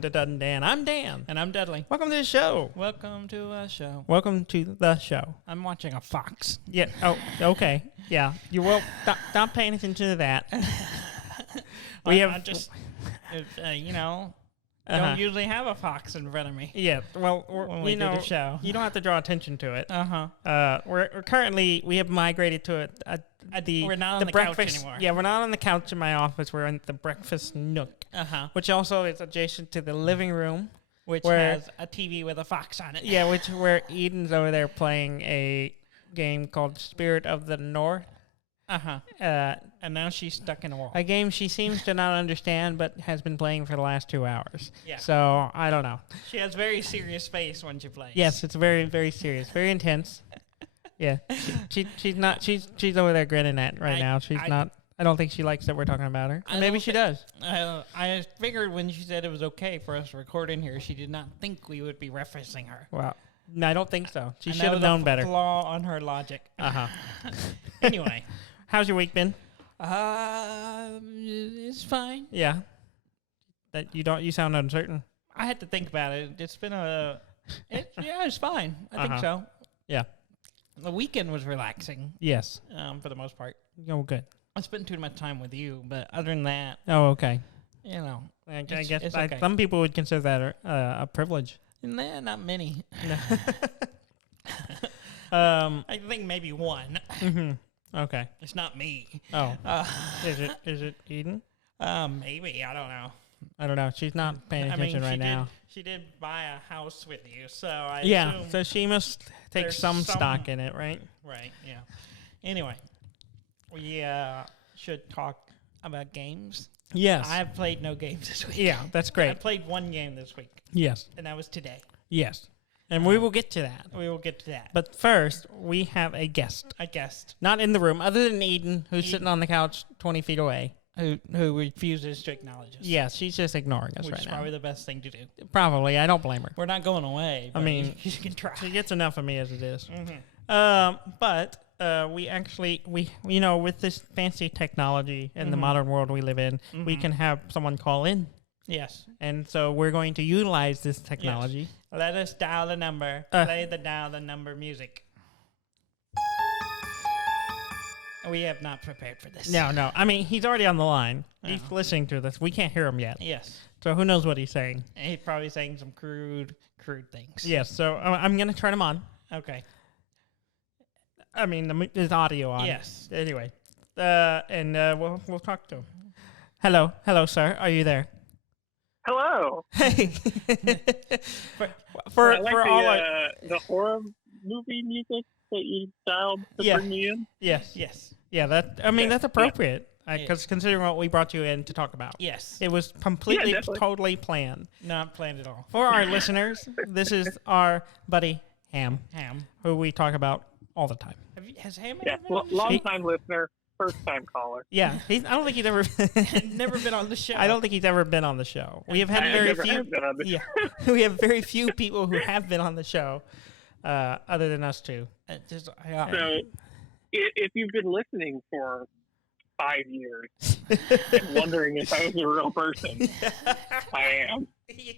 welcome to Dud and Dan. I'm Dan. And I'm Dudley. Welcome to the show. Welcome to a show. Welcome to the show. I'm watching a fox. Yeah. Oh, okay. Yeah. You will stop paying attention to that. I just, don't usually have a fox in front of me. Yeah. Well, when we do the show. You don't have to draw attention to it. We're We have migrated to we're not on the breakfast couch anymore. Yeah, we're not on the couch in my office. We're in the breakfast nook, which also is adjacent to the living room, which has a TV with a fox on it. Yeah, where Eden's over there playing a game called Spirit of the North. And now she's stuck in a wall. A game she seems to not understand, but has been playing for the last 2 hours. Yeah. So I don't know. She has very serious face when she plays. Yes, it's very, very serious, very intense. Yeah, she's over there grinning at right now. She's not. I don't think she likes that we're talking about her. Maybe she does. I figured when she said it was okay for us to record in here, she did not think we would be referencing her. Well, no, I don't think so. She should have known better. Flaw on her logic. Anyway, how's your week been? It's fine. Yeah. You sound uncertain. I had to think about it. It's been it's fine. I think so. Yeah. The weekend was relaxing. Yes. For the most part. Oh, good. I spent too much time with you, but other than that. Oh, okay. I guess it's okay. Some people would consider that a privilege. Nah, not many. I think maybe one. Mm-hmm. Okay. It's not me. Oh. Is it Eden? Maybe. I don't know. I don't know. She's not paying attention right now. She did buy a house with you, so I assume so she must take some stock in it, right? Right, yeah. Anyway, we should talk about games. Yes. I've played no games this week. Yeah, that's great. I played one game this week. Yes. And that was today. Yes. And we will get to that. We will get to that. But first, we have a guest. A guest. Not in the room, other than Eden, who's sitting on the couch 20 feet away. Who refuses to acknowledge us. Yeah, she's just ignoring us right now. Which is probably the best thing to do. Probably. I don't blame her. We're not going away. I mean, you can try. She gets enough of me as it is. Mm-hmm. But we actually, with this fancy technology in the modern world we live in, we can have someone call in. Yes. And so we're going to utilize this technology. Yes. Let us dial the number. Play the dial the number music. We have not prepared for this. No. I mean, he's already on the line. He's listening to this. We can't hear him yet. Yes. So who knows what he's saying? And he's probably saying some crude things. Yes. So I'm going to turn him on. Okay. I mean, there's audio on. Yes. Anyway. We'll talk to him. Hello, sir. Are you there? Hello. Hey. for the horror movie music that you dialed to bring me in. Yes. Yeah. That's appropriate because considering what we brought you in to talk about. Yes. It was completely, totally planned. Not planned at all. For our listeners, this is our buddy Ham, who we talk about all the time. Has Ham long-time listener. First-time caller. Yeah, I don't think he's ever never been on the show. I don't think he's ever been on the show. We have had very few. We have very few people who have been on the show, other than us two. So, if you've been listening for 5 years and wondering if I was a real person, I am.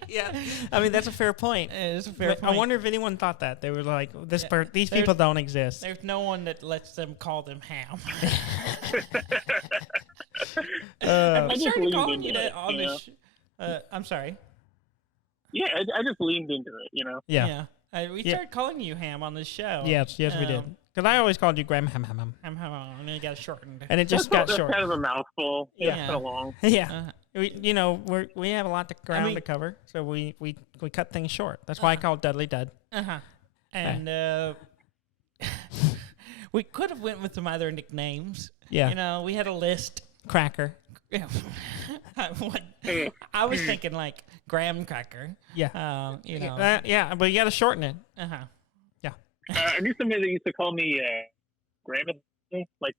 Yeah, I mean that's a fair point. It is a fair point. I wonder if anyone thought that they were like, these people don't exist. There's no one that lets them call them Ham. I just started leaned calling into you it, that on this. I'm sorry. Yeah, I just leaned into it. Yeah. We started calling you Ham on this show. Yes, we did. Because I always called you Graham Ham, and then it got shortened. and it just got that's short. Kind of a mouthful. Yeah, so long. Yeah. We have a lot of ground to cover, so we cut things short. That's why I call Dudley Dud. And we could have went with some other nicknames. Yeah. We had a list. Cracker. Yeah. I was thinking like Graham Cracker. Yeah. Yeah, but you got to shorten it. Yeah. I knew somebody that used to call me Graham, like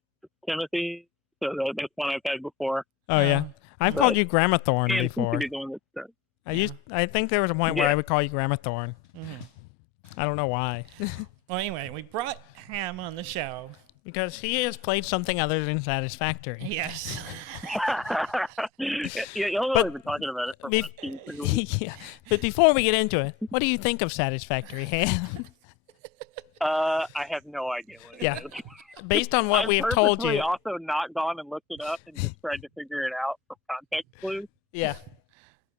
Timothy. So that's one I've had before. Oh yeah. I've called you Gramathorn before. The one that's I think there was a point where I would call you Gramathorn. I don't know why. Well, anyway, we brought Ham on the show because he has played something other than Satisfactory. Yes. Yeah, y'all have been talking about it for Be- like 2 weeks. yeah. But before we get into it, what do you think of Satisfactory, Ham? I have no idea what it Yeah. is. Based on what I've we've told purposely you. also not gone and looked it up and just tried to figure it out from context clues. Yeah.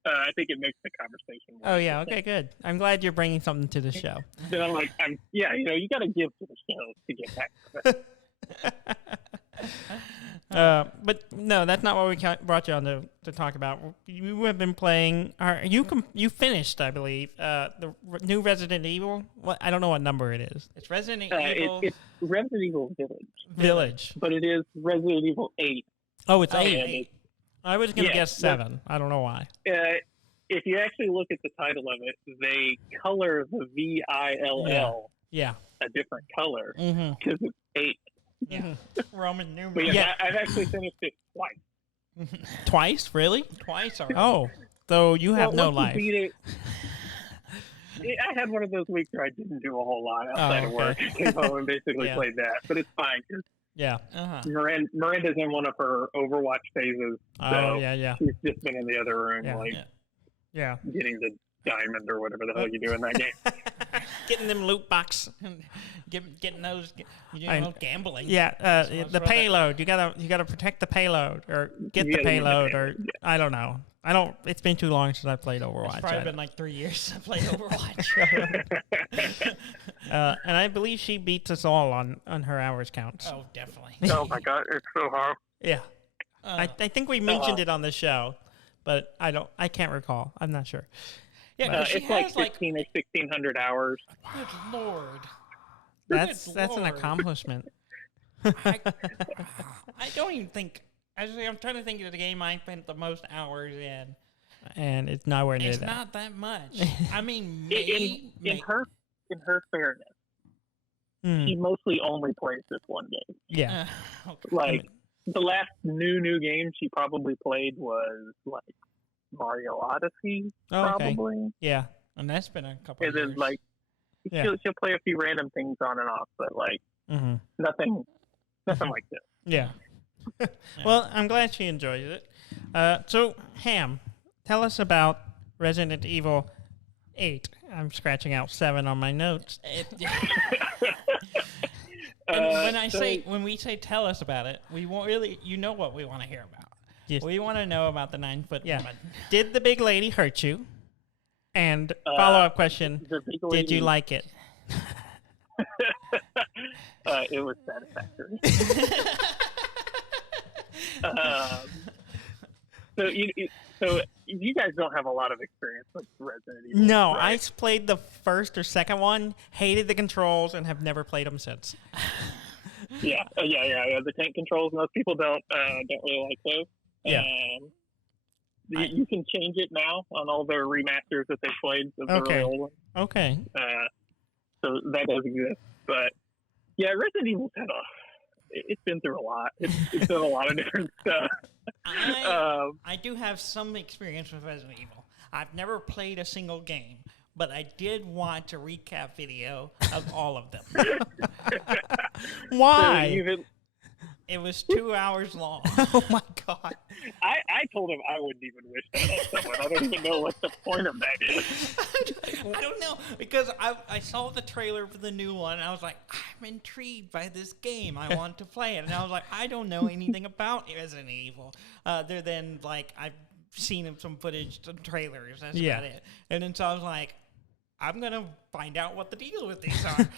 I think it makes the conversation more Oh, yeah. Okay, good. I'm glad you're bringing something to the show. Then I'm like, you got to give to the show to get back to it. But no, that's not what we brought you on to talk about. You have been playing. You finished, I believe, the new Resident Evil. What I don't know what number it is. It's Resident Evil. It's Resident Evil Village. but it is Resident Evil 8. Oh, it's Oh, 8. yeah, I was gonna Yeah, guess 7. I don't know why. If you actually look at the title of it, they color the VILL Yeah. a different color Mm-hmm. because it's 8. Yeah. Roman But numerals. yeah, I've actually finished it twice. Twice, really? Twice already. Oh, so you have no once life. you beat it, I had one of those weeks where I didn't do a whole lot outside of work. I came home and basically Yeah. played that, but it's fine because Yeah. Uh-huh. Miranda's in one of her Overwatch phases. Oh, So yeah. she's just been in the other room, Yeah. like Yeah. getting the diamond or whatever the hell you do in that game. Getting them loot box. Getting those, gambling. Yeah. That's The what payload. You gotta protect the payload or get the Yeah, payload or I don't know. It's been too long since I played Overwatch. It's probably been like 3 years since I played Overwatch. And I believe she beats us all on her hours counts. Oh, definitely. Oh my god, it's so hard. Yeah. I think we mentioned it on the show, but I can't recall. I'm not sure. Yeah, 'cause she It's like has like, 15 or 1600 hours. good lord. That's Good an Lord. accomplishment. I don't even think. Actually, I'm trying to think of the game I spent the most hours in. And it's nowhere near It's that. not that much. I mean, In her fairness, Hmm. she mostly only plays this one game. Yeah. okay. Like the last new game she probably played was like Mario Odyssey, Oh, okay. probably. Yeah. And that's been a couple And of years. then like Yeah. she'll play a few random things on and off, but like Mm-hmm. nothing like this. Yeah. Well, I'm glad she enjoys it. So, Ham, tell us about Resident Evil 8. I'm scratching out 7 on my notes. When we say tell us about it, we won't really, what we want to hear about. Yes. We want to know about the 9-foot Yeah. woman. Did the big lady hurt you? And follow-up question, The big did you lady- like it? It was satisfactory. So you guys don't have a lot of experience with Resident Evil. No, right? I played the first or second one, hated the controls, and have never played them since. Yeah. The tank controls, most people don't really like those. Yeah. You can change it now on all their remasters that they played of the Okay. really old ones. Okay. So that does exist. But yeah, Resident Evil's it's been through a lot. It's done a lot of different stuff. I do have some experience with Resident Evil. I've never played a single game, but I did watch a recap video of all of them. Why? So even, It was 2 hours long. Oh my god. I told him I wouldn't even wish that on someone. I don't even know what the point of that is. I don't know, because I saw the trailer for the new one, and I was like, I'm intrigued by this game. I want to play it. And I was like, I don't know anything about Resident Evil, other than, like, I've seen some footage, some trailers. That's Yeah. about it. And then so I was like, I'm going to find out what the deal with these are.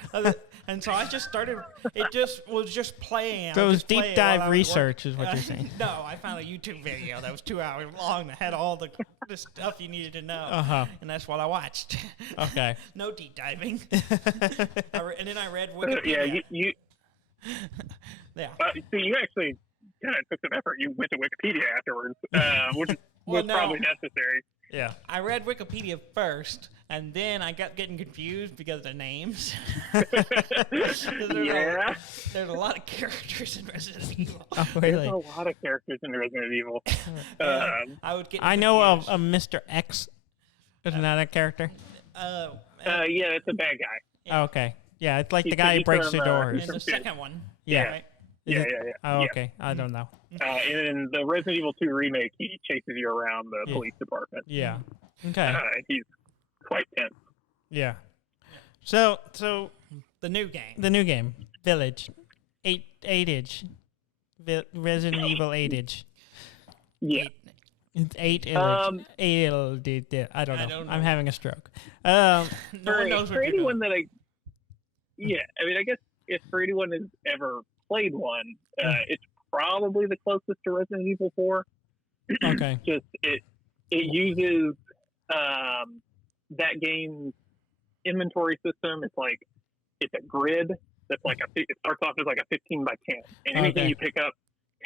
And so I just started, it just was just playing. So it was just playing deep while I dive was research working. is what you're saying. No, I found a YouTube video that was 2 hours long that had all the stuff you needed to know. Uh-huh. And that's what I watched. Okay. No deep diving. And then I read Wikipedia. Yeah, Yeah. so you actually kind of took some effort. You went to Wikipedia afterwards, which Well, was no. probably necessary. Yeah. I read Wikipedia first, and then I got getting confused because of the names. Yeah. There's a lot of characters in Resident Evil. Oh, There's really? a lot of characters in Resident Evil. I would get. I know of confused. Mr. X. Isn't that a character? Yeah, it's a bad guy. Oh, okay. Yeah, it's like the He's- guy who he's breaks from, the and doors. the second one. Yeah. Right? Is Yeah, it- yeah. Oh, Yeah. okay. I don't know. In the Resident Evil 2 remake, he chases you around the Yeah. police department. Yeah. Okay. He's quite tense. Yeah. So The new game. the new game, Village, 8-age, Resident Evil 8-age. Yeah. It's 8 Um, I don't know. I don't I'm know. having a stroke. No for, one knows for what you're anyone doing. that I mean, I guess if for anyone has ever played one, it's probably the closest to Resident Evil 4. Okay. Just it uses that game's inventory system. It's a grid that's it starts off as like a 15 by 10, and anything Okay. you pick up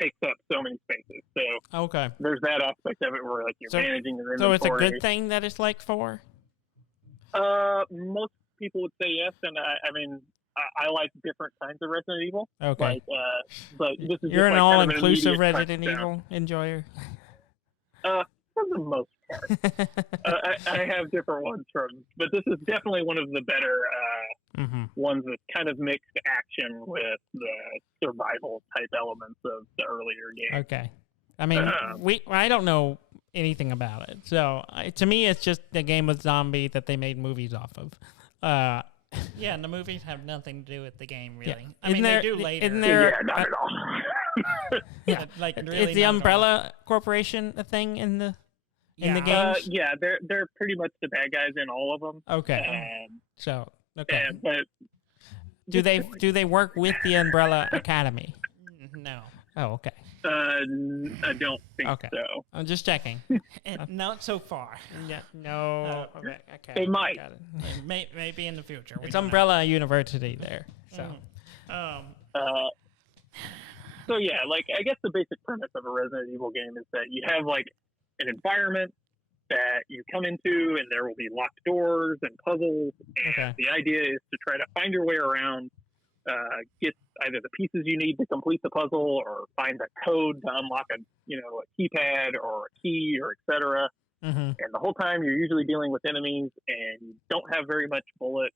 takes up so many spaces. So Okay. there's that aspect of it where like you're So- managing your So inventory. it's a good thing that it's like 4? Most people would say yes, and I mean I like different kinds of Resident Evil. Okay. Like, but this is You're just an like kind of all-inclusive immediate Resident touchdown. Evil enjoyer. For the most part, I have different ones but this is definitely one of the better Mm-hmm. ones that kind of mixed action with the survival type elements of the earlier game. Okay. I mean, I don't know anything about it. So to me, it's just a game with zombie that they made movies off of. Yeah, and the movies have nothing to do with the game, really. Yeah. I mean, Isn't they do later. isn't there- Yeah, not at all. Yeah. Like, really Is the not at all. Umbrella Corporation a thing in the games? Yeah, they're pretty much the bad guys in all of them. Okay. So okay. But Do they work with the Umbrella Academy? No. Oh, okay. I don't think Okay. so. I'm just checking. Not so far. Yeah, no. Okay. They might. Got it. Maybe in the future. We It's don't know. Umbrella University there. So So yeah, like I guess the basic premise of a Resident Evil game is that you have like an environment that you come into, and there will be locked doors and puzzles. And Okay. the idea is to try to find your way around, get either the pieces you need to complete the puzzle, or find a code to unlock a keypad or a key, or etc. mm-hmm. And the whole time you're usually dealing with enemies, and you don't have very much bullets.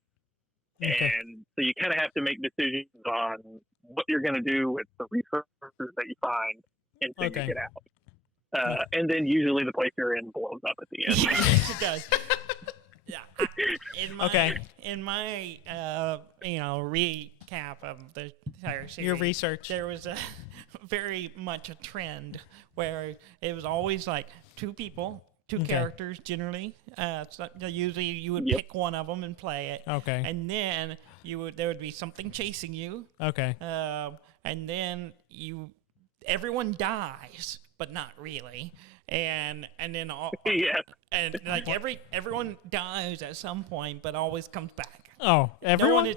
Okay. And so you kind of have to make decisions on what you're going to do with the resources that you find until Okay. you get out. And then usually the place you're in blows up at the end. Yes, it does. Yeah. Okay. In my recap of the entire series, Your research. there was a very much a trend where it was always like two people, two Okay. characters generally. So usually you would Yep. pick one of them and play it, Okay. and then there would be something chasing you, Okay. and then everyone dies, but not really. And then Yeah. and like everyone dies at some point, but always comes back. Oh, everyone. No one,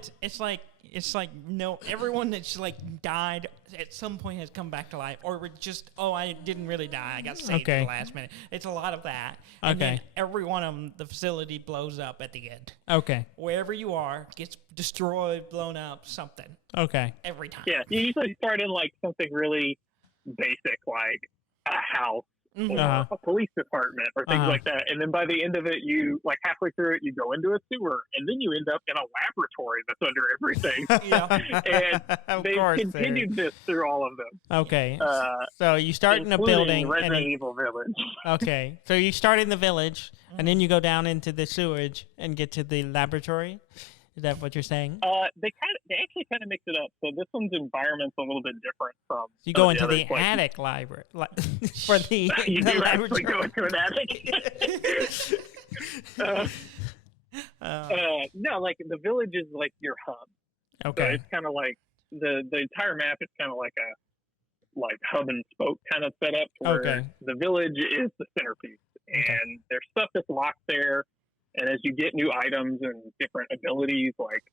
it's like no, everyone that's like died at some point has come back to life, or we're just I didn't really die, I got saved Okay. at the last minute. It's a lot of that. And then Okay. every one of them, the facility blows up at the end. Okay. Wherever you are, gets destroyed, blown up, something Okay. every time. Yeah. You usually start in like something really basic, like a house Mhm. or Uh-huh. a police department or things Uh-huh. like that. And then by the end of it, you like halfway through it, you go into a sewer, and then you end up in a laboratory that's under everything. And Of they've course. continued this through all of them. Okay. Uh, So you start in a including building. And Resident then, Evil Village. okay. So you start in the village, and then you go down into the sewage and get to the laboratory. Is that what you're saying? They actually kind of mix it up. So this one's environment's a little bit different from. You some go of into other the places. attic library for the, You the do actually laboratory. go into an attic. No, like the village is like your hub. So Okay. it's kind of like the entire map is kind of like a hub and spoke kind of setup where Okay. the village is the centerpiece, and there's stuff that's locked there. And as you get new items and different abilities, like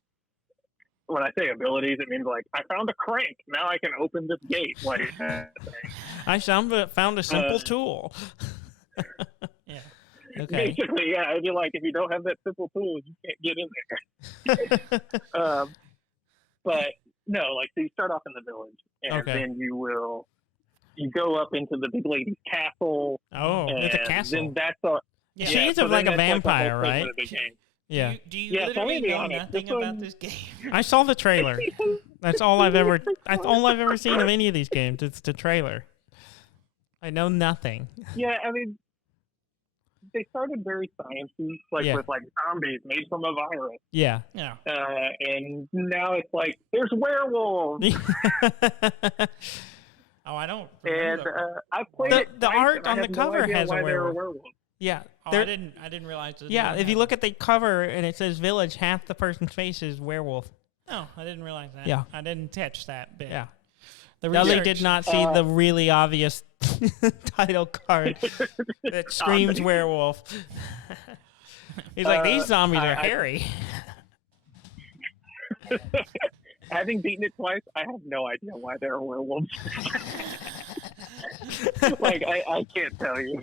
when I say abilities, it means like I found a crank. Now I can open this gate. Like I found a simple tool. Yeah. Okay. basically, yeah. It'd be like if you don't have that simple tool, you can't get in there. But no, like so you start off in the village, and Okay. then you go up into the big lady's castle. Oh, it's a and castle. Then that's a She's like a then that's vampire, the whole right? segment of the game. Yeah. Do you Yeah, so I'm literally gonna be know honest, nothing this one- about this game? I saw the trailer. That's all I've ever seen of any of these games. It's the trailer. I know nothing. Yeah, I mean, they started very sciencey, like Yeah. with like zombies made from a virus, Yeah. Yeah. and now it's like there's werewolves. Oh, I don't And remember. I played The- it the twice, art and I on the have no cover idea has a why they were werewolf. werewolves. Yeah. Oh, There- I didn't realize that. Yeah, if you look at the cover and it says village, half the person's face is werewolf. No, I didn't realize that. Yeah. I didn't catch that bit. Yeah. The Dudley research- did not see the really obvious title card that screams werewolf. He's like, these zombies are hairy. Having beaten it twice, I have no idea why they're werewolves. Like, I can't tell you.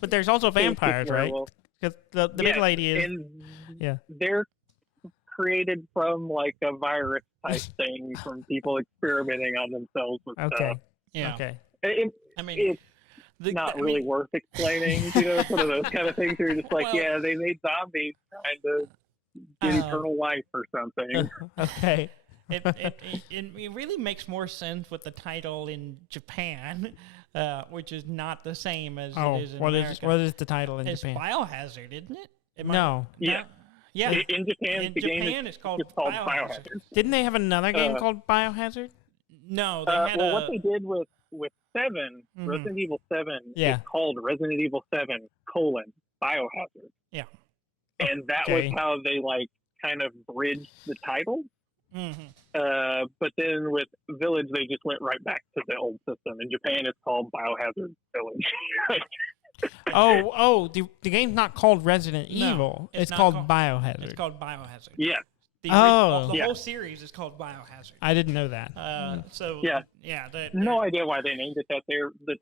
But there's also vampires, right? Werewolf. Because the big Yes, lady is... and Yeah. they're created from like a virus type thing from people experimenting on themselves with Okay. stuff. Yeah. Okay. I mean, It's the- not I really mean, worth explaining. You know, it's one of those kind of things where you're just like, Well- yeah, they made zombies trying to get eternal life or something. Okay. it really makes more sense with the title in Japan, which is not the same as Oh, it is in what America. is the title in It's Japan? Biohazard, isn't it? No. Yeah. Yeah. In Japan, In the game Japan, is it's called just called Biohazard. Biohazard. Didn't they have another game called Biohazard? No, they had Well, a. what they did with 7, Mhm. Resident Evil 7, Yeah. is called Resident Evil 7, Biohazard. Yeah. And that Okay. was how they, like, kind of bridged the title. Mhm. But then with Village, they just went right back to the old system. In Japan, it's called Biohazard Village. The game's not called Resident No, Evil. it's It's not called called- Biohazard. It's called Biohazard. Yeah. The Oh. Yeah. whole series is called Biohazard. I didn't know that. So Yeah. yeah. No idea why they named it that. The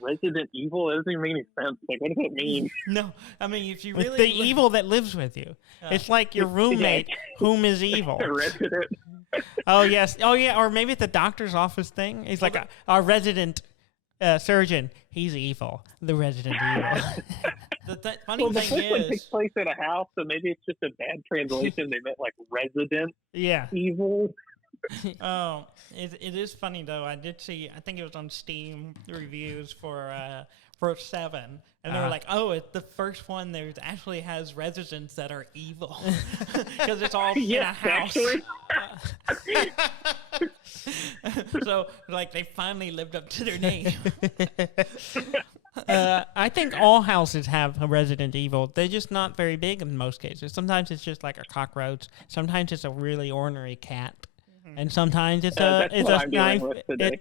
Resident Evil, it doesn't even make any sense. Like, what does it mean? No, I mean if you It's really the look- evil that lives with you. It's like your roommate, whom is evil. Resident. Oh, yes. Oh, yeah. Or maybe it's the doctor's office thing. He's like our resident surgeon. He's evil. The resident evil. the funny Well, the thing first one is, takes place at a house, so maybe it's just a bad translation. They meant like Resident Yeah. Evil. oh, it is funny though. I did see. I think it was on Steam reviews for 7, and they were like, "Oh, the first one there actually has residents that are evil because it's all in a Yes, house." actually. So, like, they finally lived up to their name. I think all houses have a Resident Evil. They're just not very big in most cases. Sometimes it's just like a cockroach. Sometimes it's a really ornery cat. And sometimes it's that's it's what a I'm dealing with today.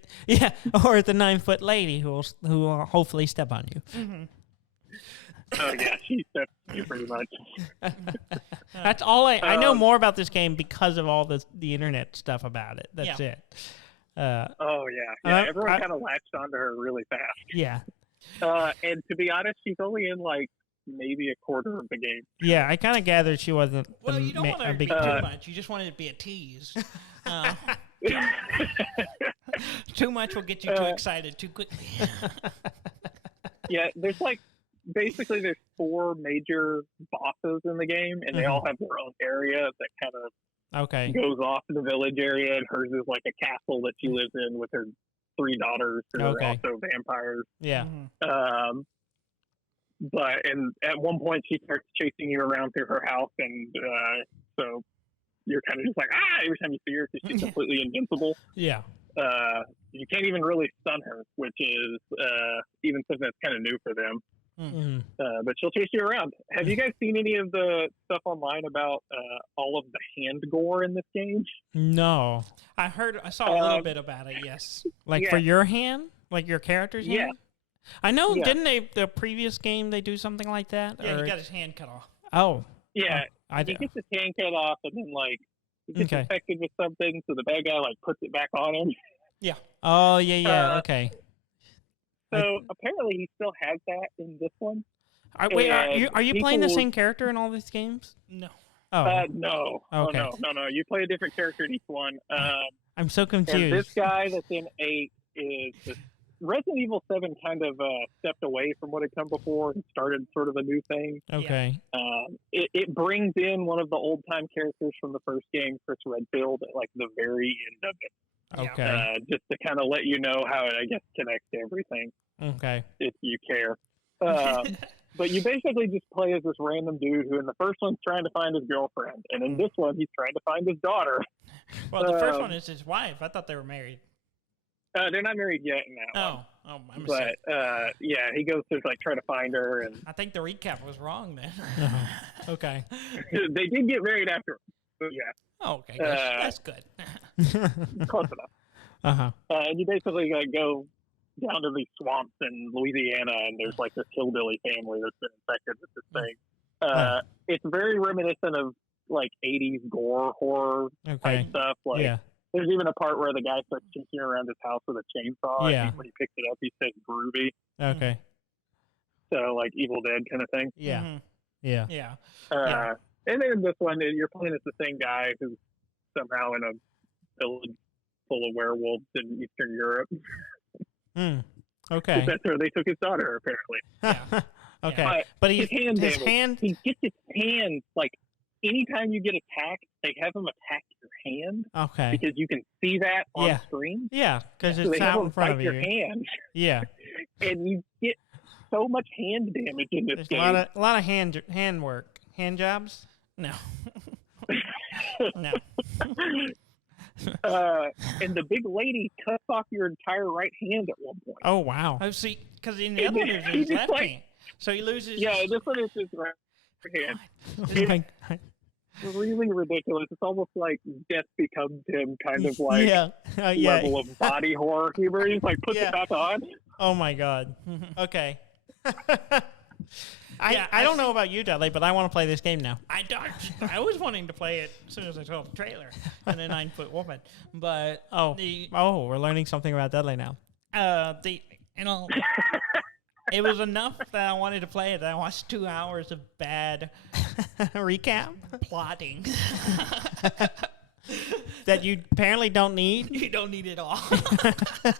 or it's a 9-foot lady who will hopefully step on you. Oh yeah, she stepped you pretty much. That's all I know more about this game because of all the internet stuff about it. That's Yeah. it. Oh yeah. Everyone I- kind of latched onto her really fast. Yeah. And to be honest, she's only in like maybe a quarter of the game. Yeah, I kind of gathered she wasn't Well, you don't want a her to be big too much. You just want it to be a tease. Too much will get you too excited too quickly. Yeah, there's basically there's 4 major bosses in the game, and they all have their own area that kind of Okay. goes off in the village area, and hers is like a castle that she lives in with her 3 daughters who are Okay. also vampires. Yeah. But at one point she starts chasing you around through her house, and so you're kind of just like every time you see her because she's completely invincible. Yeah. You can't even really stun her, which is even something that's kind of new for them. Mhm. But she'll chase you around. Have you guys seen any of the stuff online about all of the hand gore in this game? No. I saw a little bit about it. Yes. Like Yeah. for your hand? Like your character's Yeah. hand? I know, Yeah. didn't the previous game, they do something like that? Yeah, Or- he got his hand cut off. Oh. Yeah, I he do. gets his hand cut off, and then he gets Okay. infected with something, so the bad guy puts it back on him. Yeah. Oh, yeah, okay. So apparently he still has that in this one. Wait, are you playing the people- same character in all these games? No. Oh, No. Okay. Oh, no. You play a different character in each one. I'm so And this confused. guy that's in 8 is Resident Evil 7 kind of stepped away from what had come before and started sort of a new thing. Okay. It brings in one of the old time characters from the first game, Chris Redfield, at like the very end of it. Okay. Just to kind of let you know how it, I guess, connects to everything. Okay. If you care. But you basically just play as this random dude who in the first one's trying to find his girlfriend, and in this one he's trying to find his daughter. Well, the first one is his wife. I thought they were married. They're not married yet in that one. Oh, my mistake. But yeah, he goes to like try to find her, and I think the recap was wrong then. Okay. they did get married after. But yeah. Oh, okay, good. That's good. Close enough. Uh-huh. And you basically go down to these swamps in Louisiana, and there's like this hillbilly family that's been infected with this thing. It's very reminiscent of like 80s gore horror type stuff. Like, there's even a part where the guy starts chasing around his house with a chainsaw. Yeah. And when he picks it up, he says groovy. Okay. So like Evil Dead kind of thing. Yeah. Mm-hmm. Yeah. Yeah. And then this one, you're playing as the same guy who's somehow in a village full of werewolves in Eastern Europe. Okay. That's where they took his daughter, apparently. Okay. But his hand, he gets his hand, like, anytime you get attacked, they have him attack your hand. Okay. Because you can see that on screen. Yeah, because so it's they out have in front of you. your hand. Yeah. And you get so much hand damage in this There's game. a lot of hand work. Hand jobs? No. No. And the big lady cuts off your entire right hand at one point. Oh, wow. Oh, see, because in the other one it was his left hand. So he loses this one is his right hand. Oh, It's really ridiculous. It's almost like Death Becomes Him kind of like level of body horror humor. He's like, puts it back on. Oh, my God. Okay. I don't know about you, Dudley, but I want to play this game now. I was wanting to play it as soon as I saw the trailer and a 9-foot woman, but we're learning something about Dudley now. It was enough that I wanted to play it. I watched 2 hours of bad recap plotting that you apparently don't need. You don't need it all.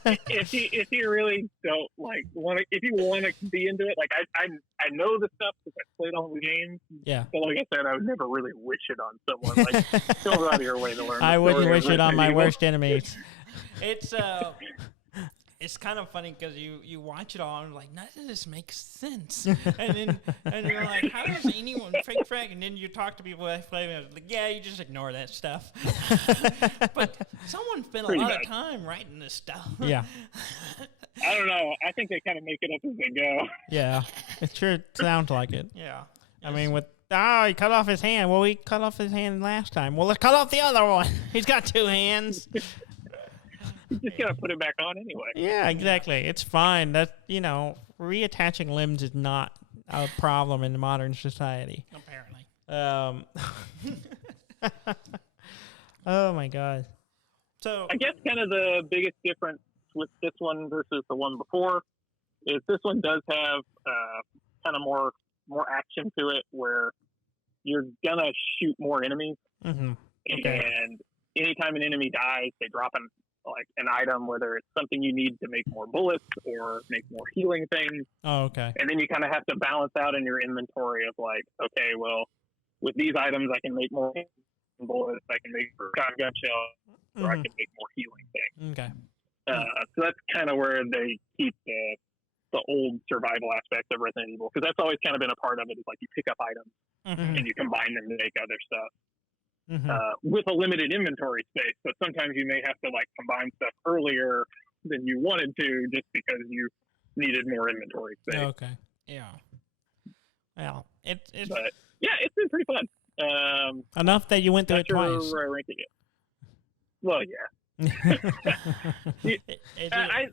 if you really don't if you want to be into it, like I know the stuff because I played all the games. Yeah. But like I said, I would never really wish it on someone. Like, don't go out of your way to learn. I wouldn't wish it on my worst enemies. It's kind of funny because you watch it all and like, none of this makes sense. and you're like, how does anyone fake frag? And then you talk to people that play and like, yeah, you just ignore that stuff. But someone spent a lot of time writing this stuff. Yeah. I don't know. I think they kind of make it up as they go. Yeah. It sure sounds like it. Yeah. I mean, he cut off his hand. Well, we cut off his hand last time. Well, let's cut off the other one. He's got 2 hands. You just gotta put it back on anyway. Yeah, exactly. It's fine. That reattaching limbs is not a problem in modern society. Apparently. Oh my God. So I guess kind of the biggest difference with this one versus the one before is this one does have kind of more action to it, where you're gonna shoot more enemies, mm-hmm. And anytime an enemy dies, they drop an item, whether it's something you need to make more bullets or make more healing things. Oh, okay. And then you kind of have to balance out in your inventory of like, okay, well, with these items, I can make more bullets, I can make shotgun shells, or I can make more healing things. Okay. So that's kind of where they keep the old survival aspect of Resident Evil, because that's always kind of been a part of it. Is like you pick up items and you combine them to make other stuff. With a limited inventory space. So sometimes you may have to combine stuff earlier than you wanted to just because you needed more inventory space. Okay. Yeah. Well, it's but yeah, it's been pretty fun. Enough that you went through it twice. Where I ranked it. Well, yeah. I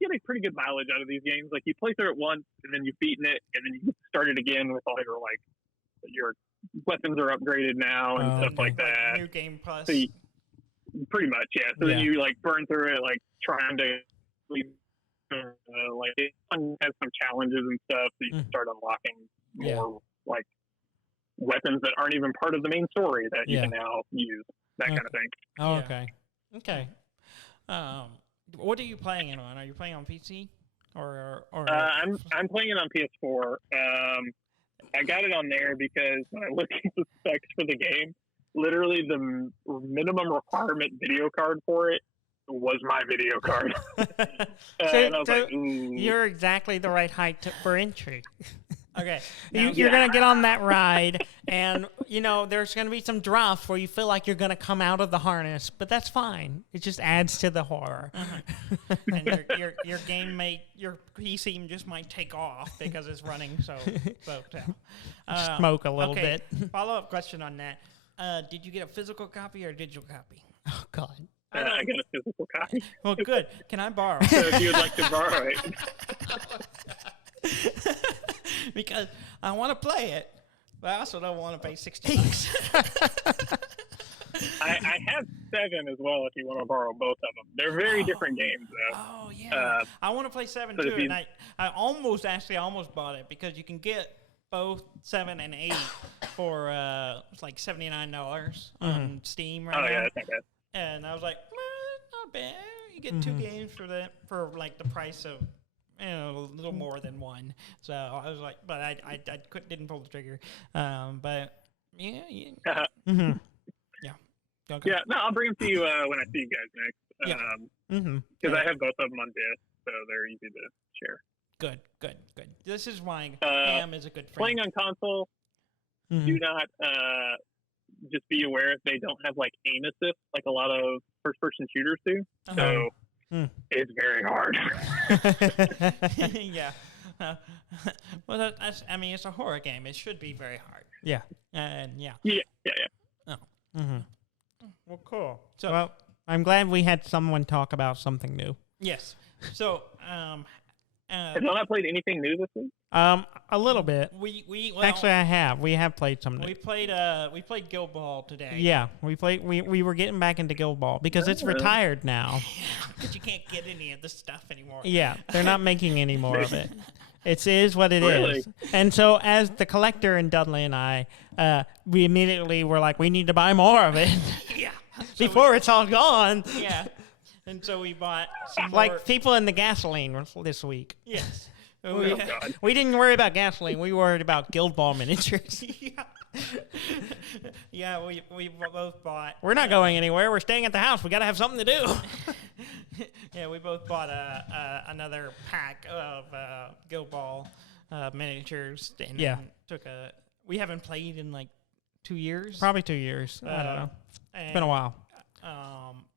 get a pretty good mileage out of these games. Like, you play through it once and then you've beaten it and then you start it again with all your weapons are upgraded now and stuff like that. New game plus. So pretty much, yeah. So then you burn through it, trying to it has some challenges and stuff. So you start unlocking more weapons that aren't even part of the main story that you can now use. That kind of thing. Oh, okay. Okay. What are you playing it on? Are you playing on PC or? I'm playing it on PS4. I got it on there because when I looked at the specs for the game, literally the minimum requirement video card for it was my video card. And I was like, ooh. You're exactly the right height for entry. Okay. You're going to get on that ride, and, there's going to be some drops where you feel like you're going to come out of the harness, but that's fine. It just adds to the horror. And your PC just might take off because it's running so smoke a little bit. Follow-up question on that. Did you get a physical copy or a digital copy? Oh, God. I got a physical copy. Well, good. Can I borrow? So if you would like to borrow it. Because I want to play it, but I also don't want to pay $60. I have 7 as well if you want to borrow both of them. They're very different games, though. Oh, yeah. I want to play 7, too, and I almost bought it because you can get both 7 and 8 for it's like $79 on Steam right now. Oh, yeah, that's not bad. And I was like, not bad. You get 2 games for that for like the price of a little more than 1. So I was like, but I didn't pull the trigger. But yeah. Yeah. Okay. Yeah, no, I'll bring them to you when I see you guys next. Because I have both of them on disc, so they're easy to share. Good. This is why Ham is a good friend. Playing on console, do not just be aware if they don't have like aim assist like a lot of first-person shooters do. So it's very hard. Yeah. Well, it's a horror game. It should be very hard. Yeah. And yeah. Yeah. Oh. Well, cool. So, well, I'm glad we had someone talk about something new. Yes. So, have y'all not played anything new this week? A little bit. Actually, I have. We have played some new. We played Guild Ball today. Yeah, we were getting back into Guild Ball because it's retired now. Because you can't get any of the stuff anymore. Yeah, they're not making any more of it. It is what it is. And so as the collector and Dudley and I, we immediately were like, we need to buy more of it. Yeah. Before it's all gone. Yeah. And so we bought some like more. people in the gasoline this week. Yes. We didn't worry about gasoline. We worried about Guild Ball miniatures. Yeah, we both bought. We're not going anywhere. We're staying at the house. We got to have something to do. Yeah, we both bought another pack of Guild Ball miniatures. And then we haven't played in like 2 years. Probably 2 years. I don't know. It's been a while.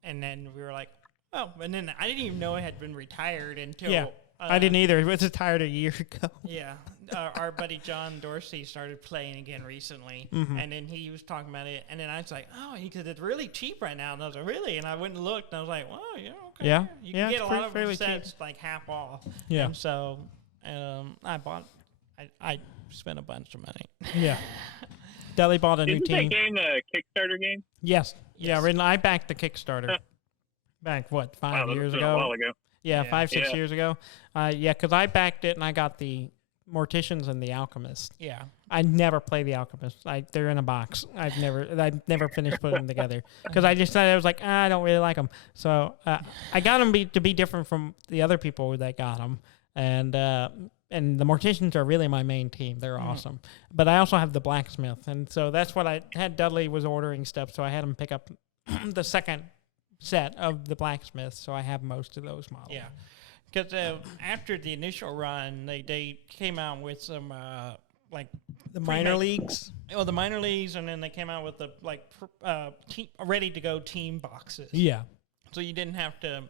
And then we were like, oh, and then I didn't even know it had been retired until. Yeah. I didn't either. It was retired a year ago. Yeah. Our buddy John Dorsey started playing again recently, and then he was talking about it, and then I was like, oh, because it's really cheap right now. And I was like, really? And I went and looked, and I was like, well, yeah, okay. Yeah. You can get a lot of fairly sets cheap. like half off. Yeah. And so I spent a bunch of money. Yeah. Dudley bought a new Isn't team. that game a Kickstarter game? Yes. Yeah, I backed the Kickstarter. Back, 5 years ago? A while ago. Yeah, 5-6 years ago. Because I backed it and I got the Morticians and the Alchemist. Yeah. I never play the Alchemist. They're in a box. I've never finished putting them together because I just I was like, I don't really like them. So I got them to be different from the other people that got them, and the Morticians are really my main team. They're awesome. But I also have the Blacksmith, and so that's what I had. Dudley was ordering stuff, so I had him pick up the second set of the Blacksmith, so I have most of those models. Yeah. Because after the initial run, they came out with some the minor leagues. Oh, the minor leagues, and then they came out with the ready to go team boxes. Yeah. So you didn't have to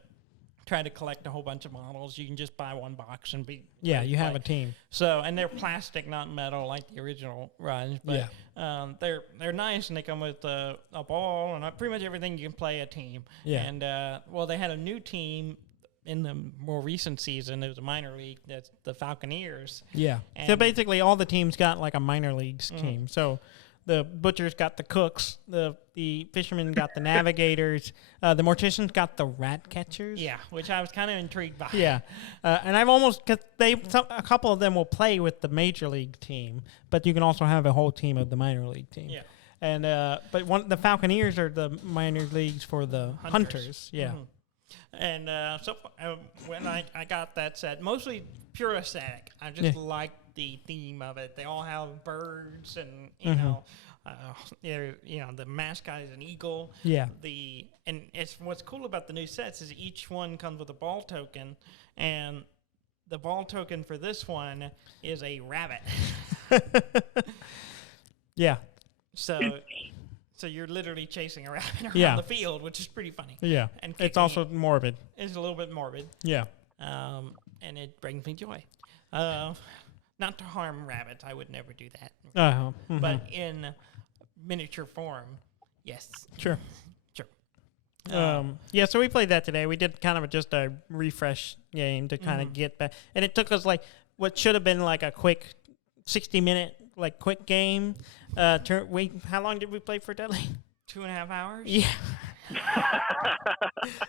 try to collect a whole bunch of models. You can just buy one box and be. Yeah, you have a team. So and they're plastic, not metal, like the original runs. But they're nice, and they come with a ball and pretty much everything you can play a team. Yeah. And they had a new team. In the more recent season, there was a minor league, that's the Falconeers. Yeah. So basically all the teams got like a minor leagues team. So the Butchers got the Cooks, the Fishermen got the Navigators, the Morticians got the Rat Catchers. Yeah, which I was kind of intrigued by. Yeah. And I've almost, because a couple of them will play with the major league team, but you can also have a whole team of the minor league team. Yeah. And, but the Falconeers are the minor leagues for the Hunters. Yeah. And when I got that set, mostly pure aesthetic. I just like the theme of it. They all have birds, and you know, the mascot is an eagle. Yeah. And it's what's cool about the new sets is each one comes with a ball token, and the ball token for this one is a rabbit. Yeah. So you're literally chasing a rabbit around the field, which is pretty funny. Yeah. And it's also morbid. It's a little bit morbid. Yeah. And it brings me joy. Not to harm rabbits. I would never do that. But in miniature form, yes. Sure. Sure. So we played that today. We did kind of just a refresh game to kind of get back. And it took us like what should have been like a quick 60-minute quick game. How long did we play for, Dudley? 2.5 hours? Yeah.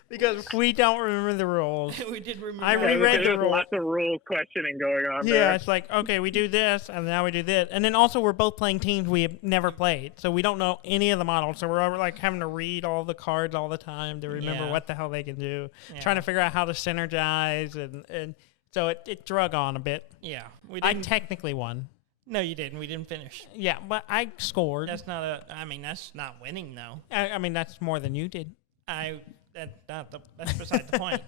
Because we don't remember the rules. We did remember. I reread the rules. Lots of rules questioning going on there. Yeah, it's like, okay, we do this, and now we do this. And then also we're both playing teams we have never played, so we don't know any of the models. So we're like having to read all the cards all the time to remember what the hell they can do. Yeah. Trying to figure out how to synergize, and so it drug on a bit. Yeah. I technically won. No, you didn't. We didn't finish. Yeah, but I scored. That's not winning, though. I mean, that's more than you did. That's beside the point.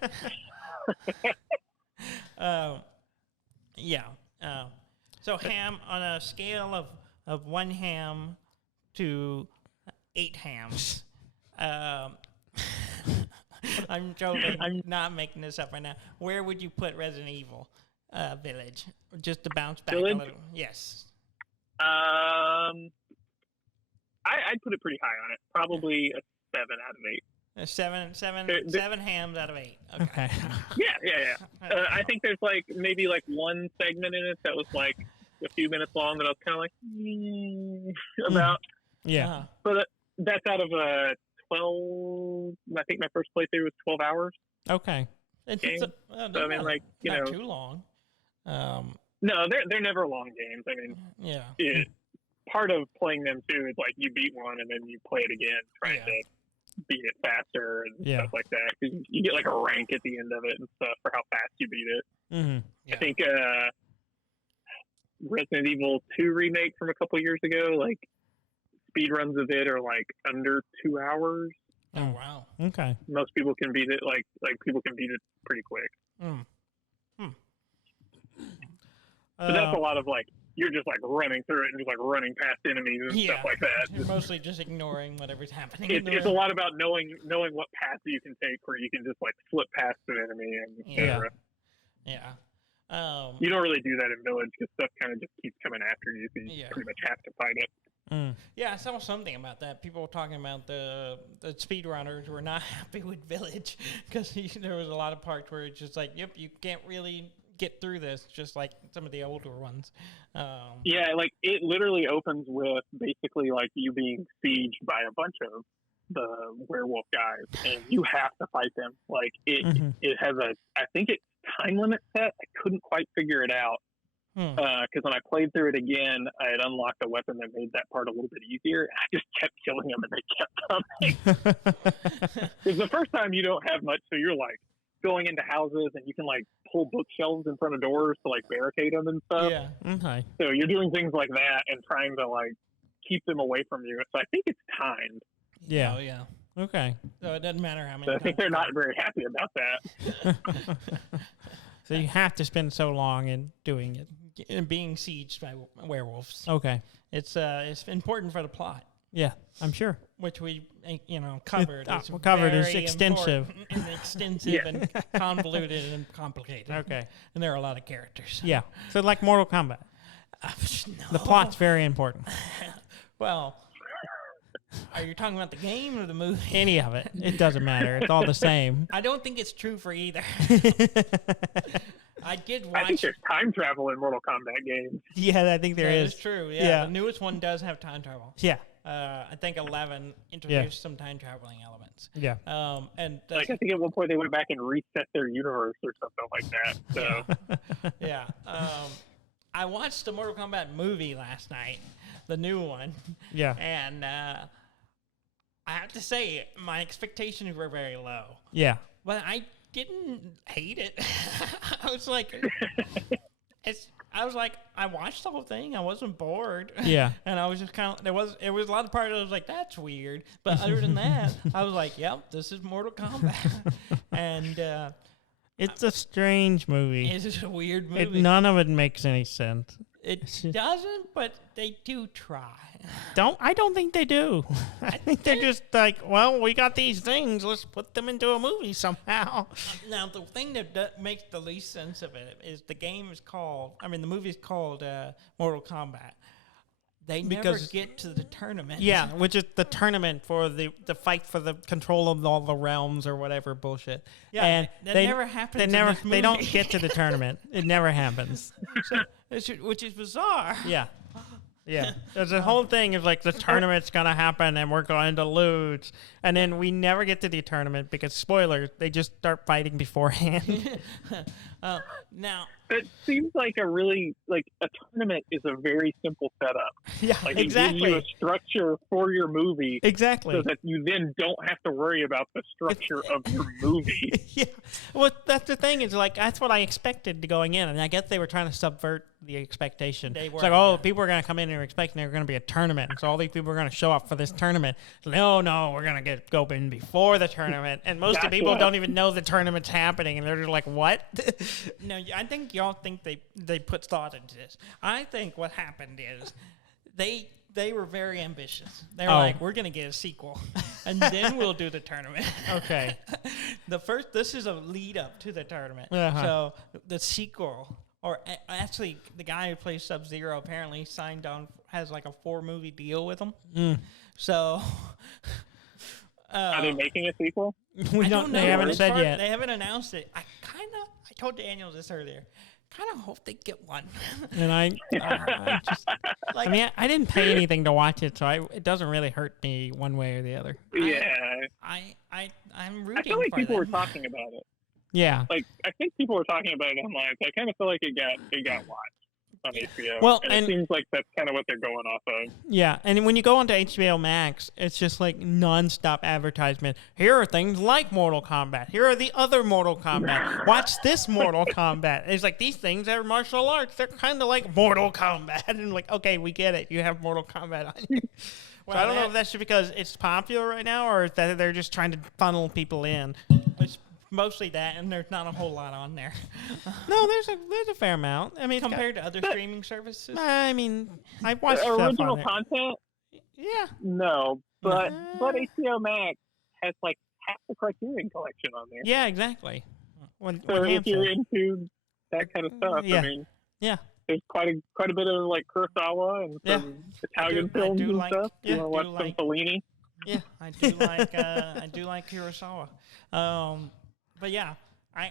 So ham, on a scale of 1 ham to 8 hams, I'm joking. I'm not making this up right now. Where would you put Resident Evil Village? Just to bounce back a little. Yes. I'd put it pretty high on it. Probably a 7 out of 8. 7 hams out of 8. Okay. Yeah. I think there's maybe one segment in it that was a few minutes long that I was kind of about. Yeah. Uh-huh. But that's out of 12. I think my first playthrough was 12 hours. Okay. Not too long. No, they're never long games. I mean, part of playing them too is you beat one and then you play it again, trying to beat it faster and stuff like that. Because you get a rank at the end of it and stuff for how fast you beat it. Mm-hmm. Yeah. I think Resident Evil 2 remake from a couple years ago, speed runs of it are under 2 hours. Oh wow! Okay. Most people can beat it. People can beat it pretty quick. But that's a lot of you're just running through it and just running past enemies and stuff like that. You're mostly just ignoring whatever's happening. It's a lot about knowing what paths you can take, where you can just flip past an enemy and you don't really do that in Village because stuff kind of just keeps coming after you, so you pretty much have to fight it. Yeah, I saw something about that. People were talking about the speedrunners were not happy with Village because there was a lot of parts where it's just you can't really get through this, just like some of the older ones. It literally opens with basically you being sieged by a bunch of the werewolf guys, and you have to fight them. It has I think it's time limit set. I couldn't quite figure it out. Because when I played through it again, I had unlocked a weapon that made that part a little bit easier. I just kept killing them, and they kept coming. Because the first time you don't have much, so you're going into houses, and you can pull bookshelves in front of doors to barricade them and stuff. Yeah. Okay. So you're doing things like that and trying to keep them away from you. So I think it's timed. Yeah. Oh yeah. Okay. So it doesn't matter how many. So I think they're not very happy about that. So you have to spend so long in doing it. And being sieged by werewolves. Okay. It's important for the plot. Yeah, I'm sure. Which we covered. It's extensive. And extensive and convoluted and complicated. Okay. And there are a lot of characters. Yeah. So Mortal Kombat. No. The plot's very important. Well, are you talking about the game or the movie? Any of it. It doesn't matter. It's all the same. I don't think it's true for either. I did watch. I think there's time travel in Mortal Kombat games. Yeah, I think there is. It's true. Yeah, the newest one does have time travel. Yeah. I think 11 introduced some time traveling elements. Yeah. And I think at one point they went back and reset their universe or something like that. So yeah. I watched the Mortal Kombat movie last night, the new one. Yeah. And I have to say, my expectations were very low. Yeah. but I didn't hate it. I was like, I watched the whole thing. I wasn't bored. Yeah. And I was just kind of, it was a lot of parts I was like, that's weird. But other than that, I was like, yep, this is Mortal Kombat. And it's a strange movie. it's just a weird movie. None of it makes any sense. It doesn't, but they do try. I don't think they do. I think they're just like, well, we got these things. Let's put them into a movie somehow. Now, the thing that makes the least sense of it is the movie is called Mortal Kombat. They never get to the tournament. Yeah, which is the tournament for the fight for the control of all the realms or whatever bullshit. Yeah, and that never happens. They don't get to the tournament. It never happens. Which is bizarre. Yeah. Yeah. The whole thing is like the tournament's going to happen and we're going to lose. And then we never get to the tournament because, spoilers, they just start fighting beforehand. Now, it seems like a tournament is a very simple setup. Yeah, like exactly. It gives you a structure for your movie. Exactly. So that you then don't have to worry about the structure of your movie. Yeah. Well, that's the thing is like, that's what I expected going in. And I guess they were trying to subvert the expectation. They were, it's like, people are going to come in and they're expecting there's going to be a tournament. And so all these people are going to show up for this tournament. No, we're going to go in before the tournament. And most of the people don't even know the tournament's happening. And they're just like, what? No, I think y'all think they put thought into this. I think what happened is they were very ambitious. They were like, we're going to get a sequel, and then we'll do the tournament. Okay. This is a lead up to the tournament. Uh-huh. So the sequel, or actually the guy who plays Sub-Zero apparently signed on, has like a 4-movie deal with them. So... Are they making a sequel? They haven't said yet. They haven't announced it. I told Daniel this earlier. Kind of hope they get one. And I just, like, I didn't pay anything to watch it, so it doesn't really hurt me one way or the other. Yeah. I'm rooting. I feel like for people them. were talking about it. Yeah. Like I think people were talking about it online. So I kind of feel like it got watched on HBO. Well, and it seems like that's kind of what they're going off of. Yeah, and when you go onto HBO Max, it's just like nonstop advertisement. Here are things like Mortal Kombat. Here are the other Mortal Kombat. Watch this Mortal Kombat. It's like these things are martial arts. They're kind of like Mortal Kombat. And like, okay, we get it. You have Mortal Kombat on you. Well, so I don't know if that's just because it's popular right now or if that they're just trying to funnel people in. It's mostly that, and there's not a whole lot on there. No, there's a fair amount. I mean, compared to other streaming services. I mean, I watched the original stuff on content. Yeah. No, but HBO Max has like half the Criterion collection on there. Yeah, exactly. So if you're into that kind of stuff, yeah. I mean, yeah, there's quite a bit of like Kurosawa and some Italian films and stuff. You want to watch some Fellini? Yeah, I do like Kurosawa. But yeah, I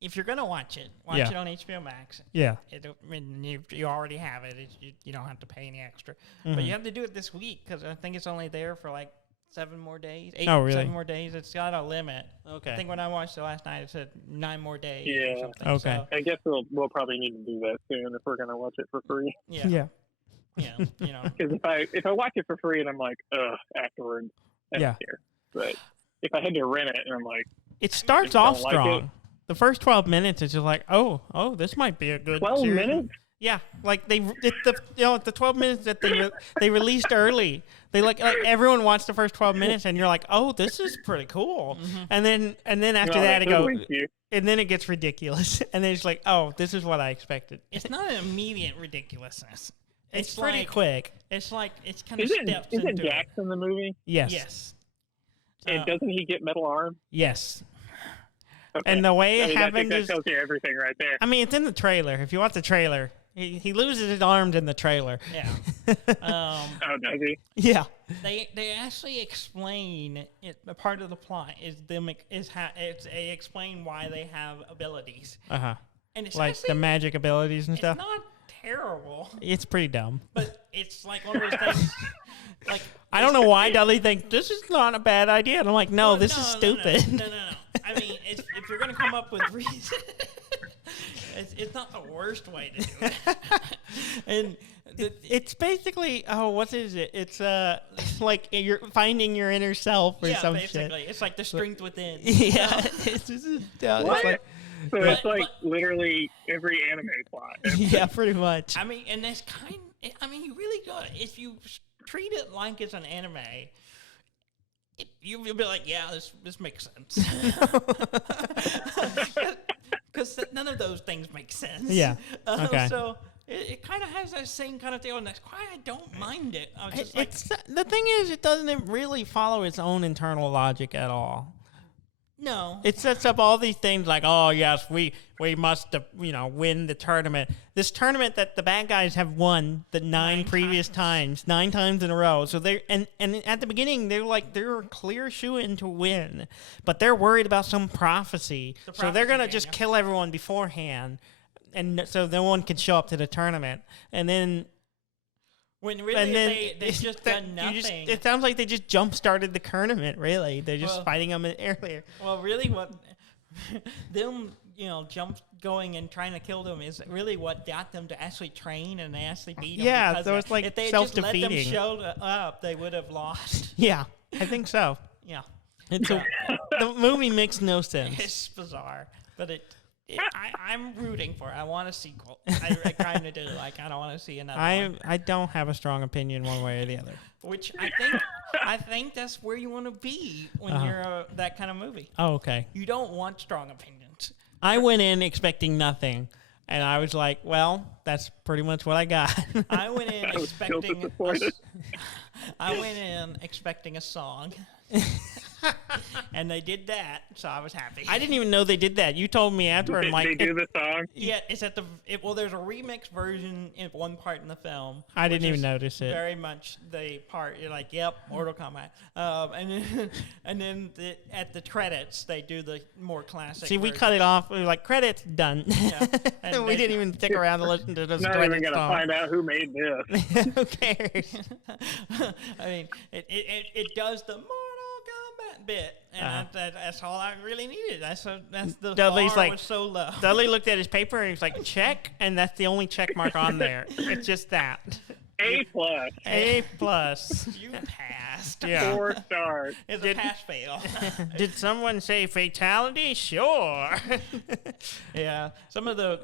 if you're gonna watch it it on HBO Max. Yeah. You already have it. You don't have to pay any extra. Mm-hmm. But you have to do it this week because I think it's only there for like 7 more days. 7 more days. It's got a limit. Okay. I think when I watched it last night, it said 9 more days. Yeah. Or something. Okay. So, I guess we'll probably need to do that soon if we're gonna watch it for free. Yeah. Yeah. Yeah. You know. Because if I watch it for free and I'm like, afterwards, I don't care. But if I had to rent it and I'm like, it starts off strong. Like the first 12 minutes is just like, oh, this might be a good 12 series. minutes? Yeah, like the 12 minutes that they released early, they like everyone watched the first 12 minutes and you're like, oh, this is pretty cool. Mm-hmm. And then after that it goes, and then it gets ridiculous, and then it's like, oh, this is what I expected. It's not an immediate ridiculousness. It's pretty quick. It's like it's kind of steps into Isn't Jax in the movie? Yes. Yes. And doesn't he get metal arms? Yes. Okay. And the way it happened that tells you everything right there. I mean, it's in the trailer. If you watch the trailer, he loses his arms in the trailer. Yeah. Oh, does he? Yeah. They actually explain it. A part of the plot is they explain why they have abilities. And it's like actually, the magic abilities and stuff. It's not terrible. It's pretty dumb. But it's like one of those things. Like I don't know why Dudley thinks this is not a bad idea. And I'm like, no, this is stupid. No. I mean, if you're gonna come up with reasons, it's not the worst way to do it. And It's basically what is it? It's like you're finding your inner self or some basically. shit. It's like the strength within. Yeah, it's like, So it's like literally every anime plot. yeah, pretty much. I mean, and that's you really got if you treat it like it's an anime. You'll be like, yeah, this makes sense. Because none of those things make sense. Yeah. Okay. So it kind of has that same kind of deal, and that's why I don't mind it. I was just It's the thing is, it doesn't really follow its own internal logic at all. no. It sets up all these things like, oh yes, we must win the tournament. This tournament that the bad guys have won the nine times in a row. So they and at the beginning they're a clear shoo-in to win, but they're worried about some prophecy. So they're gonna just kill everyone beforehand, and so no one can show up to the tournament. And then when really they just done nothing. It sounds like they just jump-started the tournament, really. They're just fighting them earlier. Well, really what them, going and trying to kill them is really what got them to actually train and actually beat them. Yeah, so it's like if they self-defeating. just let them show up, they would have lost. Yeah, I think so. Yeah. The movie makes no sense. It's bizarre, but I'm rooting for it. I want a sequel. I kind of do. Like, I don't want to see another one. I don't have a strong opinion one way or the other. Which I think that's where you want to be when you're that kind of movie. Oh, okay. You don't want strong opinions. I went in expecting nothing, and I was like, well, that's pretty much what I got. I went in expecting a song. And they did that, so I was happy. I didn't even know they did that. You told me after, and They do the song. Yeah, it's at there's a remix version in one part in the film. I didn't even notice it. Very much the part you're like, yep, Mortal Kombat. And then at the credits they do the more classic. See, we version. cut it off. We were like, credits done. Yeah. And we didn't even stick around to listen to this. Not even gonna find out who made this. Who cares? I mean, it does the Mortal Kombat bit, and that's all I really needed. That's the Dudley's bar like, was so low. Dudley looked at his paper and he was like, check, and that's the only check mark on there. It's just that. A+. A+. You passed. Yeah. 4 stars. It's a pass-fail. Did someone say fatality? Sure. Yeah. Some of that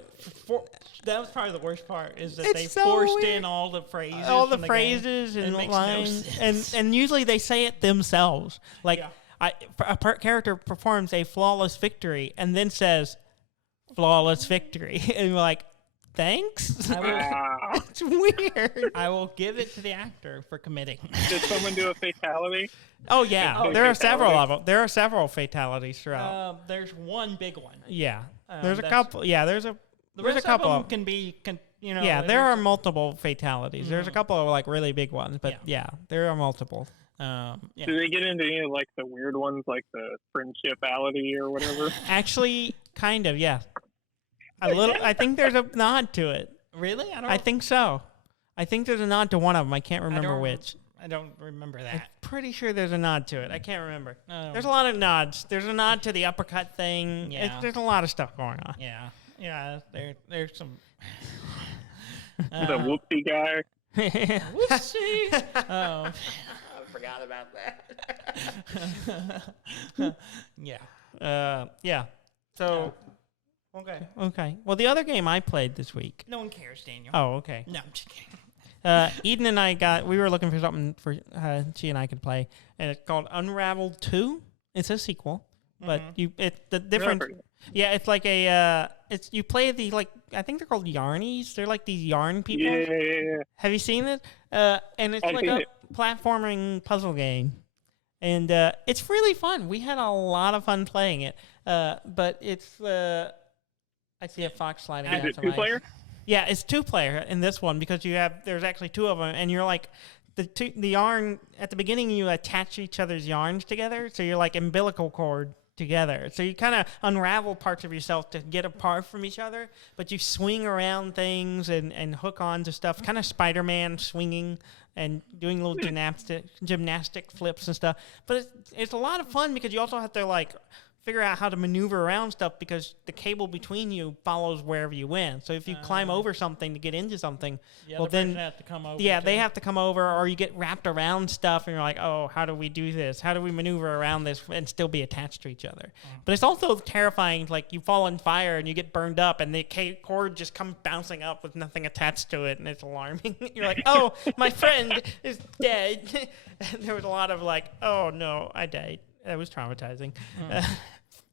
was probably the worst part is that It's they so forced weird. in all the phrases. All the from phrases game. and It makes lines, no sense. and usually they say it themselves. Like Yeah. a character performs a flawless victory and then says flawless victory, and we're like, thanks. Wow. It's weird. I will give it to the actor for committing. Did someone do a fatality? Oh yeah, Oh, there are several fatality. of them. There are several fatalities throughout. There's one big one. Yeah, there's a that's- couple. Yeah, there's a couple of of them can be. yeah, there are multiple fatalities. There's a couple of like really big ones, but yeah, there are multiple. Yeah. Do they get into any of like the weird ones, like the friendshipality or whatever? Actually, kind of, yeah. A little. I think there's a nod to it. Really? I think so. I think there's a nod to one of them. I can't remember which. I don't remember I'm that. pretty sure there's a nod to it. I can't remember. Oh. There's a lot of nods. There's a nod to the uppercut thing. Yeah. There's a lot of stuff going on. Yeah. There's some. The whoopsie guy. Whoopsie. Oh. I forgot about that. Yeah. So. Okay. Well, the other game I played this week. No one cares, Daniel. Oh, okay. No, I'm just kidding. Eden and I we were looking for something for she and I could play, and it's called Unravel 2. It's a sequel, but the difference. Yeah, it's like you play the I think they're called yarnies. They're like these yarn people. Yeah. Have you seen it? And it's like a platforming puzzle game, and it's really fun. We had a lot of fun playing it. But it's I see a fox sliding down Is it to my 2-player? Yeah, it's 2-player in this one because there's actually 2 of them, and you're like the yarn at the beginning. You attach each other's yarns together, so you're like umbilical cord together. So you kind of unravel parts of yourself to get apart from each other, but you swing around things and hook on to stuff, kind of Spider-Man swinging and doing little gymnastic flips and stuff. But it's a lot of fun because you also have to like figure out how to maneuver around stuff because the cable between you follows wherever you went. So if you climb over something to get into something, well then have to come over. they have to come over, or you get wrapped around stuff and you're like, oh, how do we do this? How do we maneuver around this and still be attached to each other? But it's also terrifying, like you fall on fire and you get burned up and the cord just comes bouncing up with nothing attached to it, and it's alarming. You're like, oh, my friend is dead. And there was a lot of like, oh no, I died. That was traumatizing.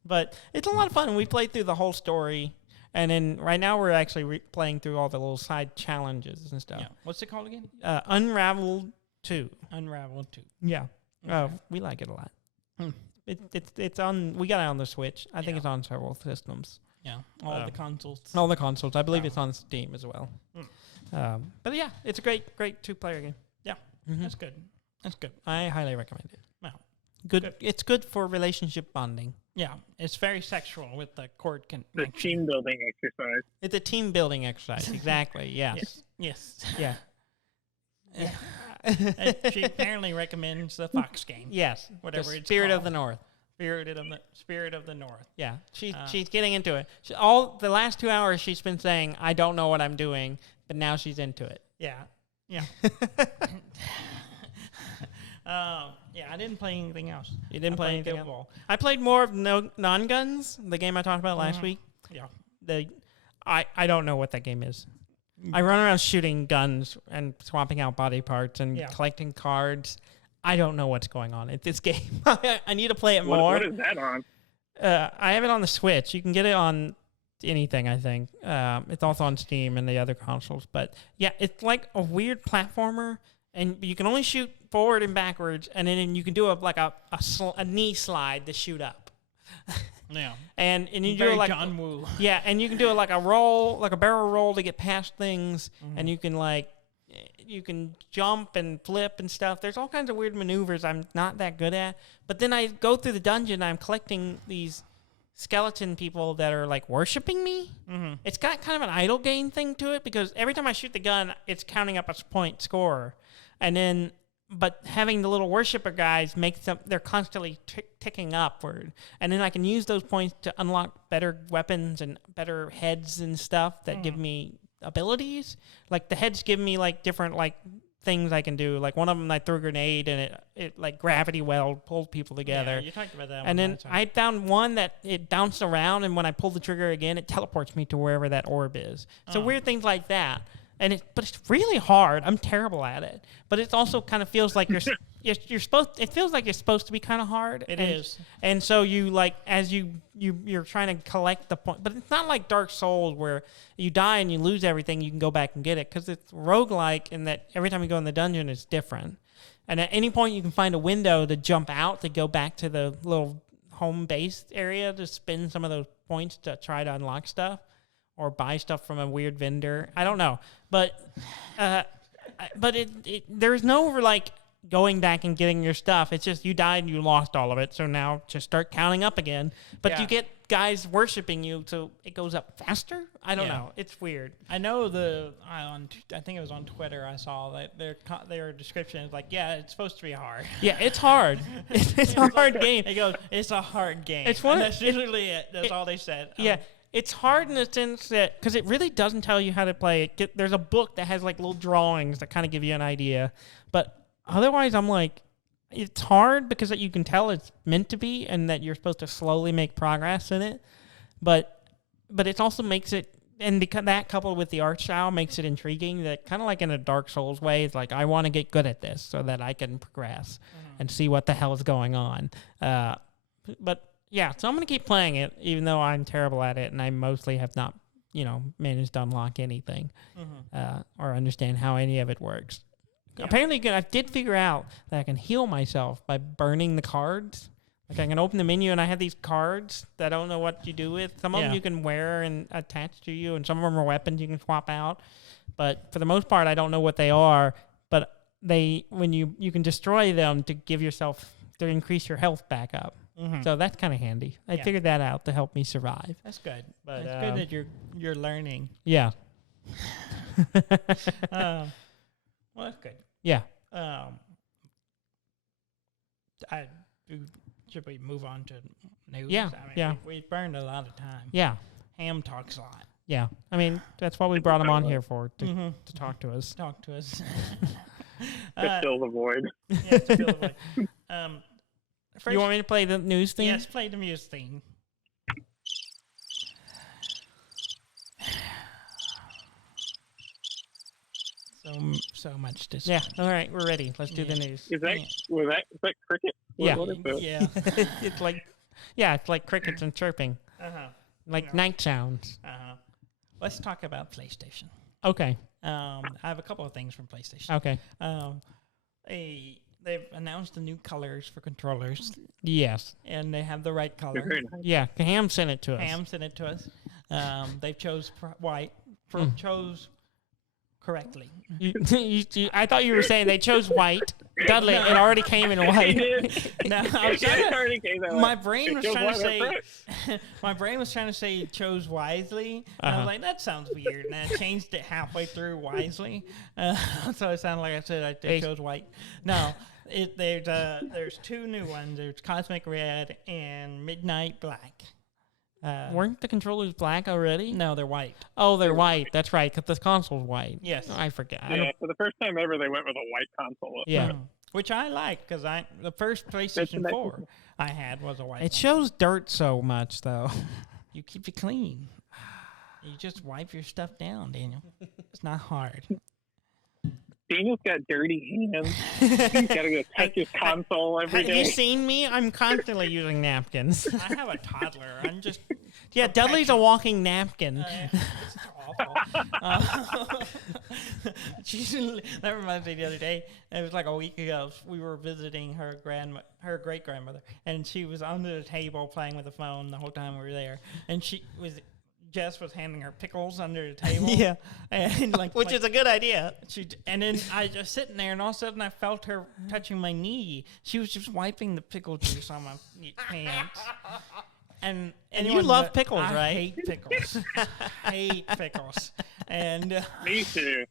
But it's a lot of fun. We played through the whole story. And then right now we're actually playing through all the little side challenges and stuff. Yeah. What's it called again? Unravel 2. Unravel 2. Yeah. Okay. We like it a lot. It's on. We got it on the Switch. I think it's on several systems. Yeah. All the consoles. All the consoles. I believe it's on Steam as well. But yeah, it's a great 2-player game. Yeah. Mm-hmm. That's good. That's good. I highly recommend it. Wow. Good. It's good for relationship bonding. Yeah, it's very sexual with the cord connection. The team building exercise. It's a team building exercise. Exactly. Yes. Yes. Yeah. And she apparently recommends the Fox game. Yes. Whatever the it's Spirit called. of the North. Spirit of the North. Yeah. She's getting into it. All the last 2 hours she's been saying, I don't know what I'm doing, but now she's into it. Yeah. Yeah. Yeah, I didn't play anything else. You didn't play anything else? else? I played more of Nongunz, the game I talked about last week. Yeah. I don't know what that game is. I run around shooting guns and swapping out body parts and collecting cards. I don't know what's going on in this game. I need to play it more. What is that on? I have it on the Switch. You can get it on anything, I think. It's also on Steam and the other consoles. But yeah, it's like a weird platformer, and you can only shoot forward and backwards, and then you can do a knee slide to shoot up. Yeah. And you Very do like John Woo. Yeah, and you can do like a roll, like a barrel roll to get past things, and you can jump and flip and stuff. There's all kinds of weird maneuvers I'm not that good at. But then I go through the dungeon and I'm collecting these skeleton people that are like worshiping me. Mm-hmm. It's got kind of an idle gain thing to it because every time I shoot the gun, it's counting up a point score. And then, but having the little worshiper guys makes them, they're constantly ticking upward. And then I can use those points to unlock better weapons and better heads and stuff that give me abilities. Like the heads give me like different like things I can do. Like one of them I threw a grenade and it like gravity well pulled people together. Yeah, you talked about that. And then I found one that it bounced around, and when I pull the trigger again, it teleports me to wherever that orb is. So weird things like that. But it's really hard. I'm terrible at it. But it also kind of feels like you're supposed. It feels like it's supposed to be kind of hard. It is. And so you like as you're trying to collect the point, but it's not like Dark Souls where you die and you lose everything. You can go back and get it because it's roguelike in that every time you go in the dungeon, it's different. And at any point, you can find a window to jump out to go back to the little home base area to spend some of those points to try to unlock stuff. Or buy stuff from a weird vendor. I don't know, but there's no like going back and getting your stuff. It's just you died and you lost all of it. So now just start counting up again. But you get guys worshiping you, so it goes up faster. I don't know. It's weird. I know I think it was on Twitter. I saw that their description is like, yeah, it's supposed to be hard. Yeah, it's hard. It's a hard game. It goes, it's a hard game. It's one. That's literally it. That's all they said. Yeah. It's hard in the sense that, because it really doesn't tell you how to play it. There's a book that has like little drawings that kind of give you an idea. But otherwise, I'm like, it's hard because you can tell it's meant to be and that you're supposed to slowly make progress in it. But it also makes it, and because that coupled with the art style makes it intriguing, that kind of like in a Dark Souls way, it's like, I want to get good at this so that I can progress and see what the hell is going on. But yeah, so I'm going to keep playing it, even though I'm terrible at it, and I mostly have not, managed to unlock anything or understand how any of it works. Yeah. Apparently, I did figure out that I can heal myself by burning the cards. Like, I can open the menu, and I have these cards that I don't know what you do with. Some of them you can wear and attach to you, and some of them are weapons you can swap out. But for the most part, I don't know what they are. But when you can destroy them to increase your health back up. Mm-hmm. So that's kind of handy. I figured that out to help me survive. That's good. But it's good that you're learning. Yeah. Well, that's good. Yeah. I do should we move on to news? Yeah, yeah. We burned a lot of time. Yeah. Ham talks a lot. Yeah. I mean, that's what we brought him on here for, to talk to us. Talk to us. To fill the void. Yeah, to fill the void. First, You want me to play the news theme? Yes, play the news theme. So much to say. Yeah. All right, we're ready. Let's do the news. Is that cricket? Yeah. What is it? Yeah. It's like crickets and chirping, like night sounds. Let's talk about PlayStation. Okay. I have a couple of things from PlayStation. Okay. They've announced the new colors for controllers, Yes. and they have the right color. Very nice. Yeah. Ham sent it to us. Ham sent it to us. They chose white. Chose correctly. I thought you were saying they chose white. Dudley, it already came in He white. did. No, I was Yeah, trying it to, already came that my way. brain was It trying to goes say. right. My brain was trying to say chose wisely. And I was like, that sounds weird, and I changed it halfway through wisely. So it sounded like I said I chose white. No, there's two new ones. There's Cosmic Red and Midnight Black. Weren't the controllers black already? No, they're white. Oh, they're white. That's right, because the console's white. Yes. I forget. Yeah, for the first time ever, they went with a white console. Yeah. Which I like because the first PlayStation nice. 4 I had was a white. It shows dirt so much, though. You keep it clean. You just wipe your stuff down, Daniel. It's not hard. Daniel's got dirty hands. He's got to go touch his console every Have day. you seen me? I'm constantly using napkins. I have a toddler. I'm just. Yeah, Dudley's a walking napkin. It's awful. That reminds me the other day. It was like a week ago. We were visiting her great grandmother, and she was under the table playing with the phone the whole time we were there. And Jess was handing her pickles under the table. Yeah. And Which is a good idea. And then I just sitting there, and all of a sudden I felt her touching my knee. She was just wiping the pickle juice on my pants. And you love pickles, I right? hate pickles. hate pickles. And Me too.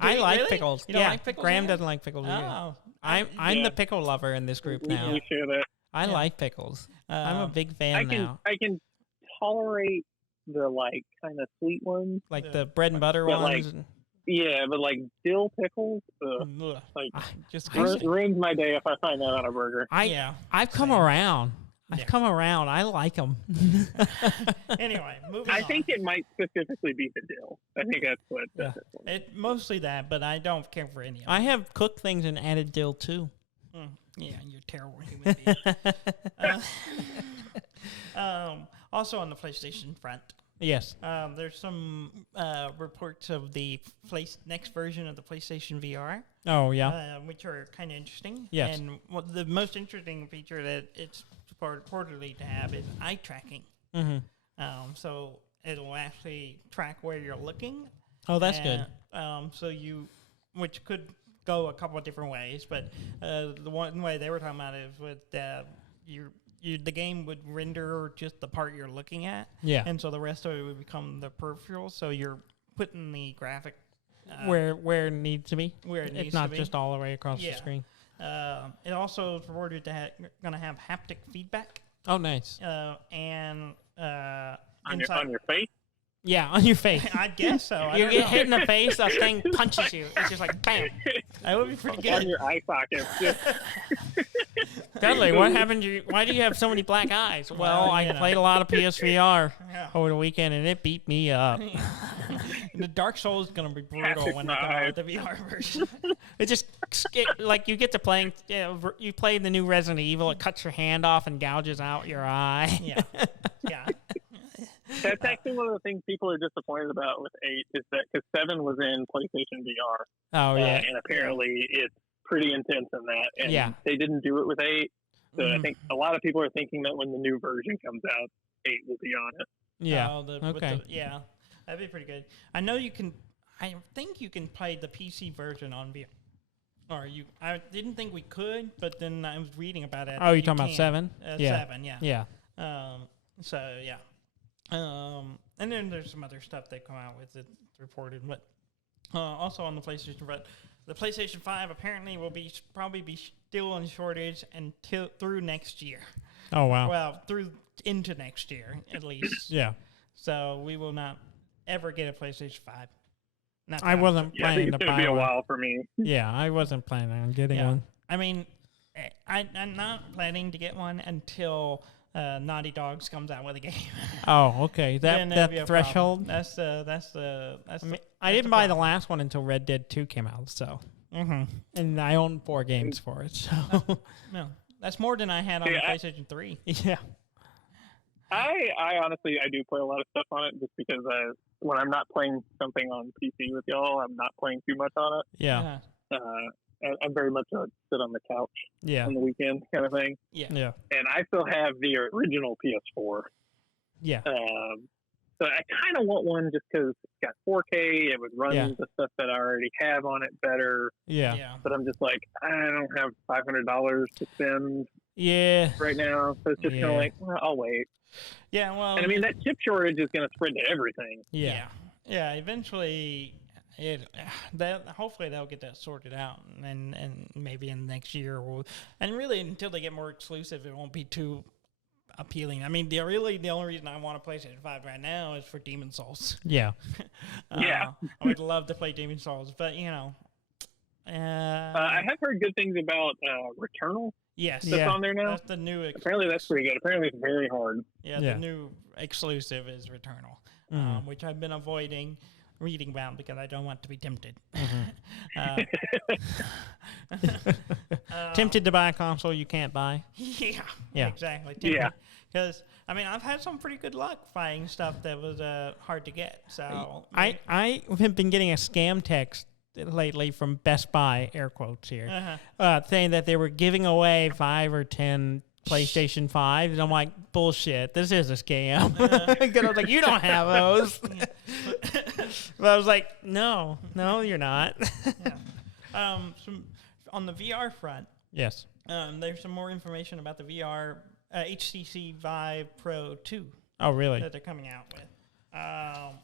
I like really? pickles. You don't yeah, like pickles Graham either? doesn't like pickles either. Oh, I'm the pickle lover in this group now. We share that. I like pickles. I'm a big fan now. I can tolerate the kind of sweet ones. Like the bread and butter But, ones. Yeah, but dill pickles, ugh. Just ruins my day if I find that on a burger. I've come around. I've come around. I like them. Anyway, moving on. I think it might specifically be the dill. I think that's what. Yeah. It mostly that, but I don't care for any of it. I have cooked things and added dill too. Yeah, you're a terrible human being. Also on the PlayStation front, Yes. there's some reports of the next version of the PlayStation VR, Oh yeah. which are kind of interesting. Yes. And the most interesting feature that it's reportedly to have is eye tracking. Mm-hmm. So it'll actually track where you're looking. Oh, that's good. So which could go a couple of different ways, but the one way they were talking about is with the game would render just the part you're looking at. Yeah. And so the rest of it would become the peripheral. So you're putting the graphic Where it needs to be. where it needs It's not to be. just all the way across Yeah. the screen. It also is reported to going to have haptic feedback Oh, nice. and On inside. your face. Yeah, on your face. I guess so. I You don't get know. hit in the face, the thing punches you. It's just like bam. That would be pretty On good. your eye socket. Just Dudley, what happened to you? Why do you have so many black eyes? Well, I played a lot of PSVR Yeah. over the weekend, and it beat me up. The Dark Souls is going to be brutal when they come out with the VR version. It just like you get to playing. You play the new Resident Evil. It cuts your hand off and gouges out your eye. Yeah. Yeah. That's actually one of the things people are disappointed about with 8 is that because 7 was in PlayStation VR. Oh yeah. And apparently it's pretty intense in that. And Yeah. they didn't do it with 8. So I think a lot of people are thinking that when the new version comes out, 8 will be on it. Yeah. Okay. Yeah. That'd be pretty good. I know you can. I think you can play the PC version on VR. Or I didn't think we could, but then I was reading about it. Oh, you're talking about 7? Yeah. 7, yeah. Yeah. So yeah. And then there's some other stuff they come out with that's reported, but Also on the PlayStation front, the PlayStation 5 apparently will probably be still in shortage until through next year. Oh, wow. Well, through into next year at least. Yeah. So we will not ever get a PlayStation 5. Not I that wasn't Yeah, I think planning it's to going to buy be a one. while for me. Yeah, I wasn't planning on getting Yeah. one. I mean, I'm not planning to get one until Naughty Dogs comes out with a game. Oh, okay. Then there'll be That a threshold. I I didn't buy the last one until Red Dead 2 came out, so. Mm-hmm. And I own 4 games for it, so. No, that's more than I had on the PlayStation 3. Yeah. I honestly, I do play a lot of stuff on it just because when I'm not playing something on PC with y'all, I'm not playing too much on it. Yeah. I'm very much a sit on the couch Yeah. on the weekend kind of thing. Yeah. Yeah. And I still have the original PS4. Yeah. So I kind of want one just because it's got 4K. It would run the stuff that I already have on it better. Yeah. But I'm just like, I don't have $500 to spend Yeah. right now. So it's just kind of like, well, I'll wait. Yeah, well... And I mean, that chip shortage is going to spread to everything. Yeah. Yeah, eventually... hopefully they'll get that sorted out, and maybe in the next year, and really until they get more exclusive, it won't be too appealing. I mean, the only reason I want to PlayStation 5 right now is for Demon Souls. Yeah. Yeah. I would love to play Demon Souls, but I have heard good things about Returnal. Yes, that's on there now. That's the new. Apparently, that's pretty good. Apparently, it's very hard. Yeah, the new exclusive is Returnal, which I've been avoiding reading about because I don't want to be tempted. Tempted to buy a console you can't buy. Yeah, exactly. Yeah. Because, I mean, I've had some pretty good luck finding stuff that was hard to get. So I have been getting a scam text lately from Best Buy, air quotes here, saying that they were giving away 5 or 10 PlayStation 5s, and I'm like, bullshit, this is a scam. Because I was like, you don't have those. But I was like, no, you're not. On the VR front, yes, there's some more information about the VR HTC Vive Pro 2. Oh, really? That they're coming out with.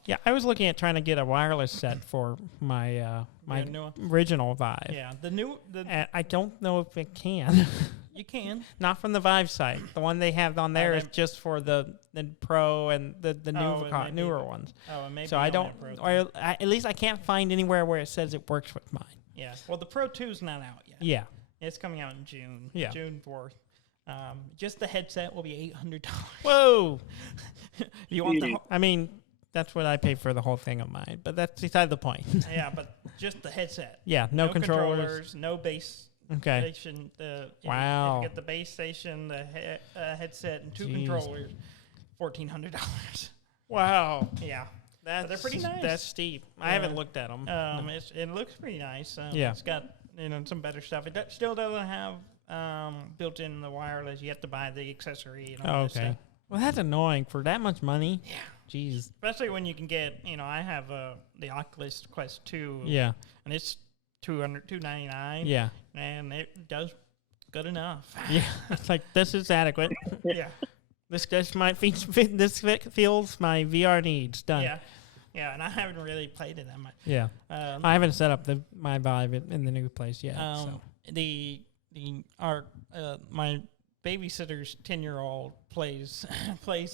Yeah, I was looking at trying to get a wireless set for my my original Vive. Yeah, and I don't know if it can. You can. Not from the Vive site. The one they have on there is just for the Pro and the newer ones. Oh, maybe. So I don't, or at least I can't find anywhere where it says it works with mine. Yeah. Well, the Pro 2 is not out yet. Yeah. It's coming out in June. Yeah. June 4th. Just the headset will be $800. Whoa. You want the? I mean, that's what I pay for the whole thing of mine, but that's beside the point. Yeah, but just the headset. Yeah, no controllers, no base. Okay. Station. Wow. You get the base station, the headset, and 2 controllers. $1,400. Wow. Yeah. They're pretty nice. That's steep. I haven't looked at them. It looks pretty nice. Yeah. It's got some better stuff. It still doesn't have built in the wireless. You have to buy the accessory and all that stuff. Well, that's annoying for that much money. Yeah. Jeez. Especially when you can get, I have the Oculus Quest 2. Yeah. And it's $299. Yeah. And it does good enough. Yeah. It's like, this is adequate. Yeah. This fills my VR needs. Done. Yeah. Yeah, and I haven't really played it that much. Yeah. I haven't set up my Vive in the new place yet. So. My babysitter's 10-year-old plays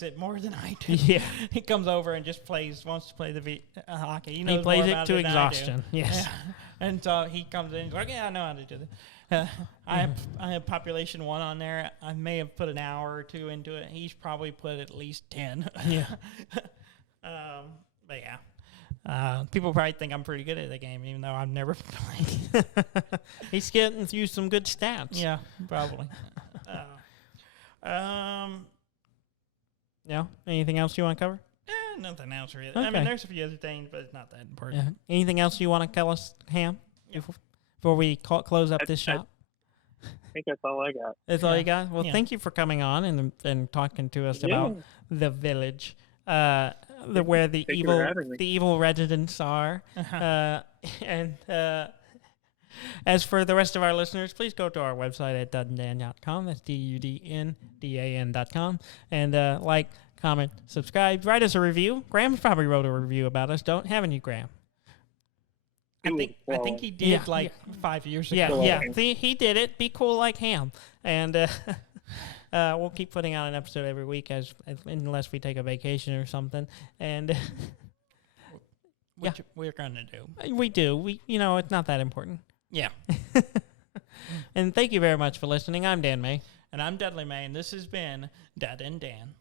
it more than I do. Yeah. He comes over and just wants to play the hockey. He plays it to exhaustion. Yes. Yeah. And so he comes in and he's like, yeah, I know how to do this. I have population 1 on there. I may have put an hour or 2 into it. He's probably put at least 10. Yeah. But yeah. People probably think I'm pretty good at the game, even though I've never played. He's getting through some good stats. Yeah, probably. Yeah. Anything else you want to cover? Nothing else really. Okay. I mean, there's a few other things, but it's not that important. Yeah. Anything else you want to tell us, Ham? Yeah. Before we close up this shop? I think that's all I got. That's all you got? Well, thank you for coming on and talking to us about the village. Where the evil residents are. And as for the rest of our listeners, please go to our website at dudndan.com. That's DUDNDAN.com. And like, comment, subscribe, write us a review. Graham's probably wrote a review about us. Haven't you, Graham? I think he did 5 years ago. Yeah. See, he did it. Be cool like him. And we'll keep putting out an episode every week unless we take a vacation or something. And Which we're gonna do. we do. It's not that important. Yeah. And thank you very much for listening. I'm Dan May. And I'm Dudley May, and this has been Dud and Dan.